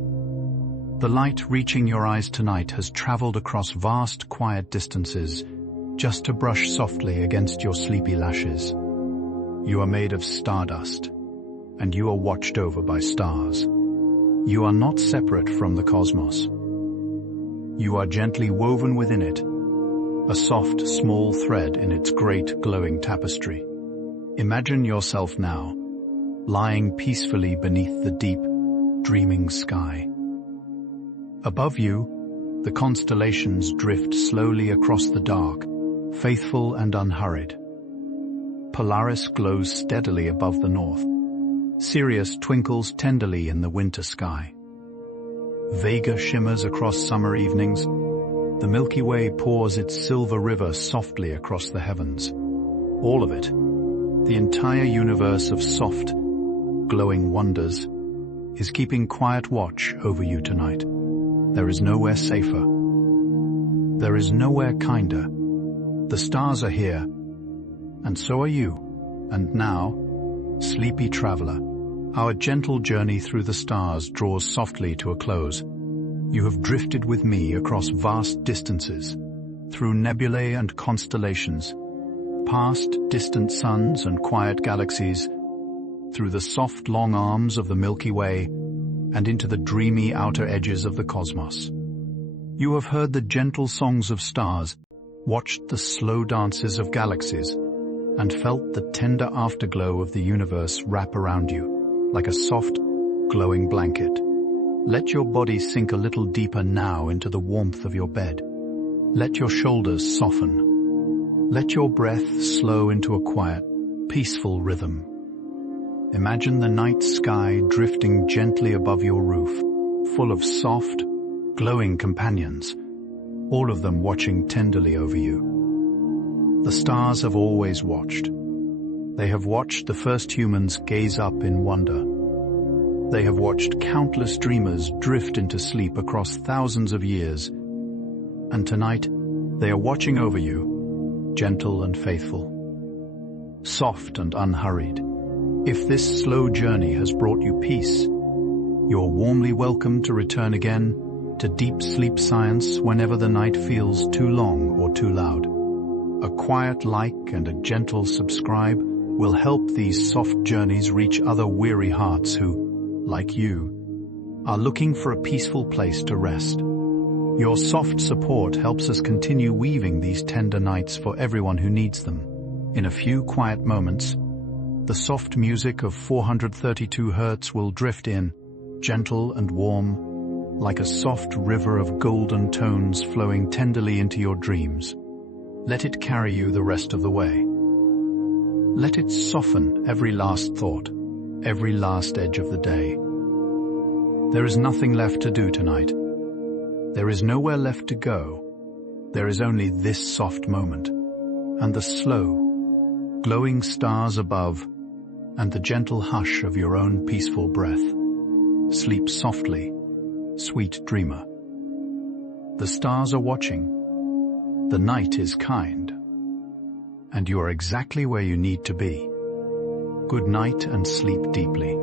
The light reaching your eyes tonight has traveled across vast, quiet distances just to brush softly against your sleepy lashes. You are made of stardust, and you are watched over by stars. You are not separate from the cosmos. You are gently woven within it, a soft, small thread in its great, glowing tapestry. Imagine yourself now, lying peacefully beneath the deep, dreaming sky. Above you, the constellations drift slowly across the dark, faithful and unhurried. Polaris glows steadily above the north. Sirius twinkles tenderly in the winter sky. Vega shimmers across summer evenings. The Milky Way pours its silver river softly across the heavens. All of it, the entire universe of soft, glowing wonders, is keeping quiet watch over you tonight. There is nowhere safer. There is nowhere kinder. The stars are here, and so are you. And now, sleepy traveler, our gentle journey through the stars draws softly to a close. You have drifted with me across vast distances, through nebulae and constellations, past distant suns and quiet galaxies, through the soft long arms of the Milky Way, and into the dreamy outer edges of the cosmos. You have heard the gentle songs of stars, watched the slow dances of galaxies, and felt the tender afterglow of the universe wrap around you, like a soft, glowing blanket. Let your body sink a little deeper now into the warmth of your bed. Let your shoulders soften. Let your breath slow into a quiet, peaceful rhythm. Imagine the night sky drifting gently above your roof, full of soft, glowing companions, all of them watching tenderly over you. The stars have always watched. They have watched the first humans gaze up in wonder. They have watched countless dreamers drift into sleep across thousands of years. And tonight, they are watching over you, gentle and faithful, soft and unhurried. If this slow journey has brought you peace, you're warmly welcome to return again to deep sleep science whenever the night feels too long or too loud. A quiet like and a gentle subscribe will help these soft journeys reach other weary hearts who, like you, are looking for a peaceful place to rest. Your soft support helps us continue weaving these tender nights for everyone who needs them. In a few quiet moments, the soft music of 432 Hz will drift in, gentle and warm, like a soft river of golden tones flowing tenderly into your dreams. Let it carry you the rest of the way. Let it soften every last thought, every last edge of the day. There is nothing left to do tonight. There is nowhere left to go. There is only this soft moment, and the slow, glowing stars above, and the gentle hush of your own peaceful breath. Sleep softly, sweet dreamer. The stars are watching. The night is kind. And you are exactly where you need to be. Good night and sleep deeply.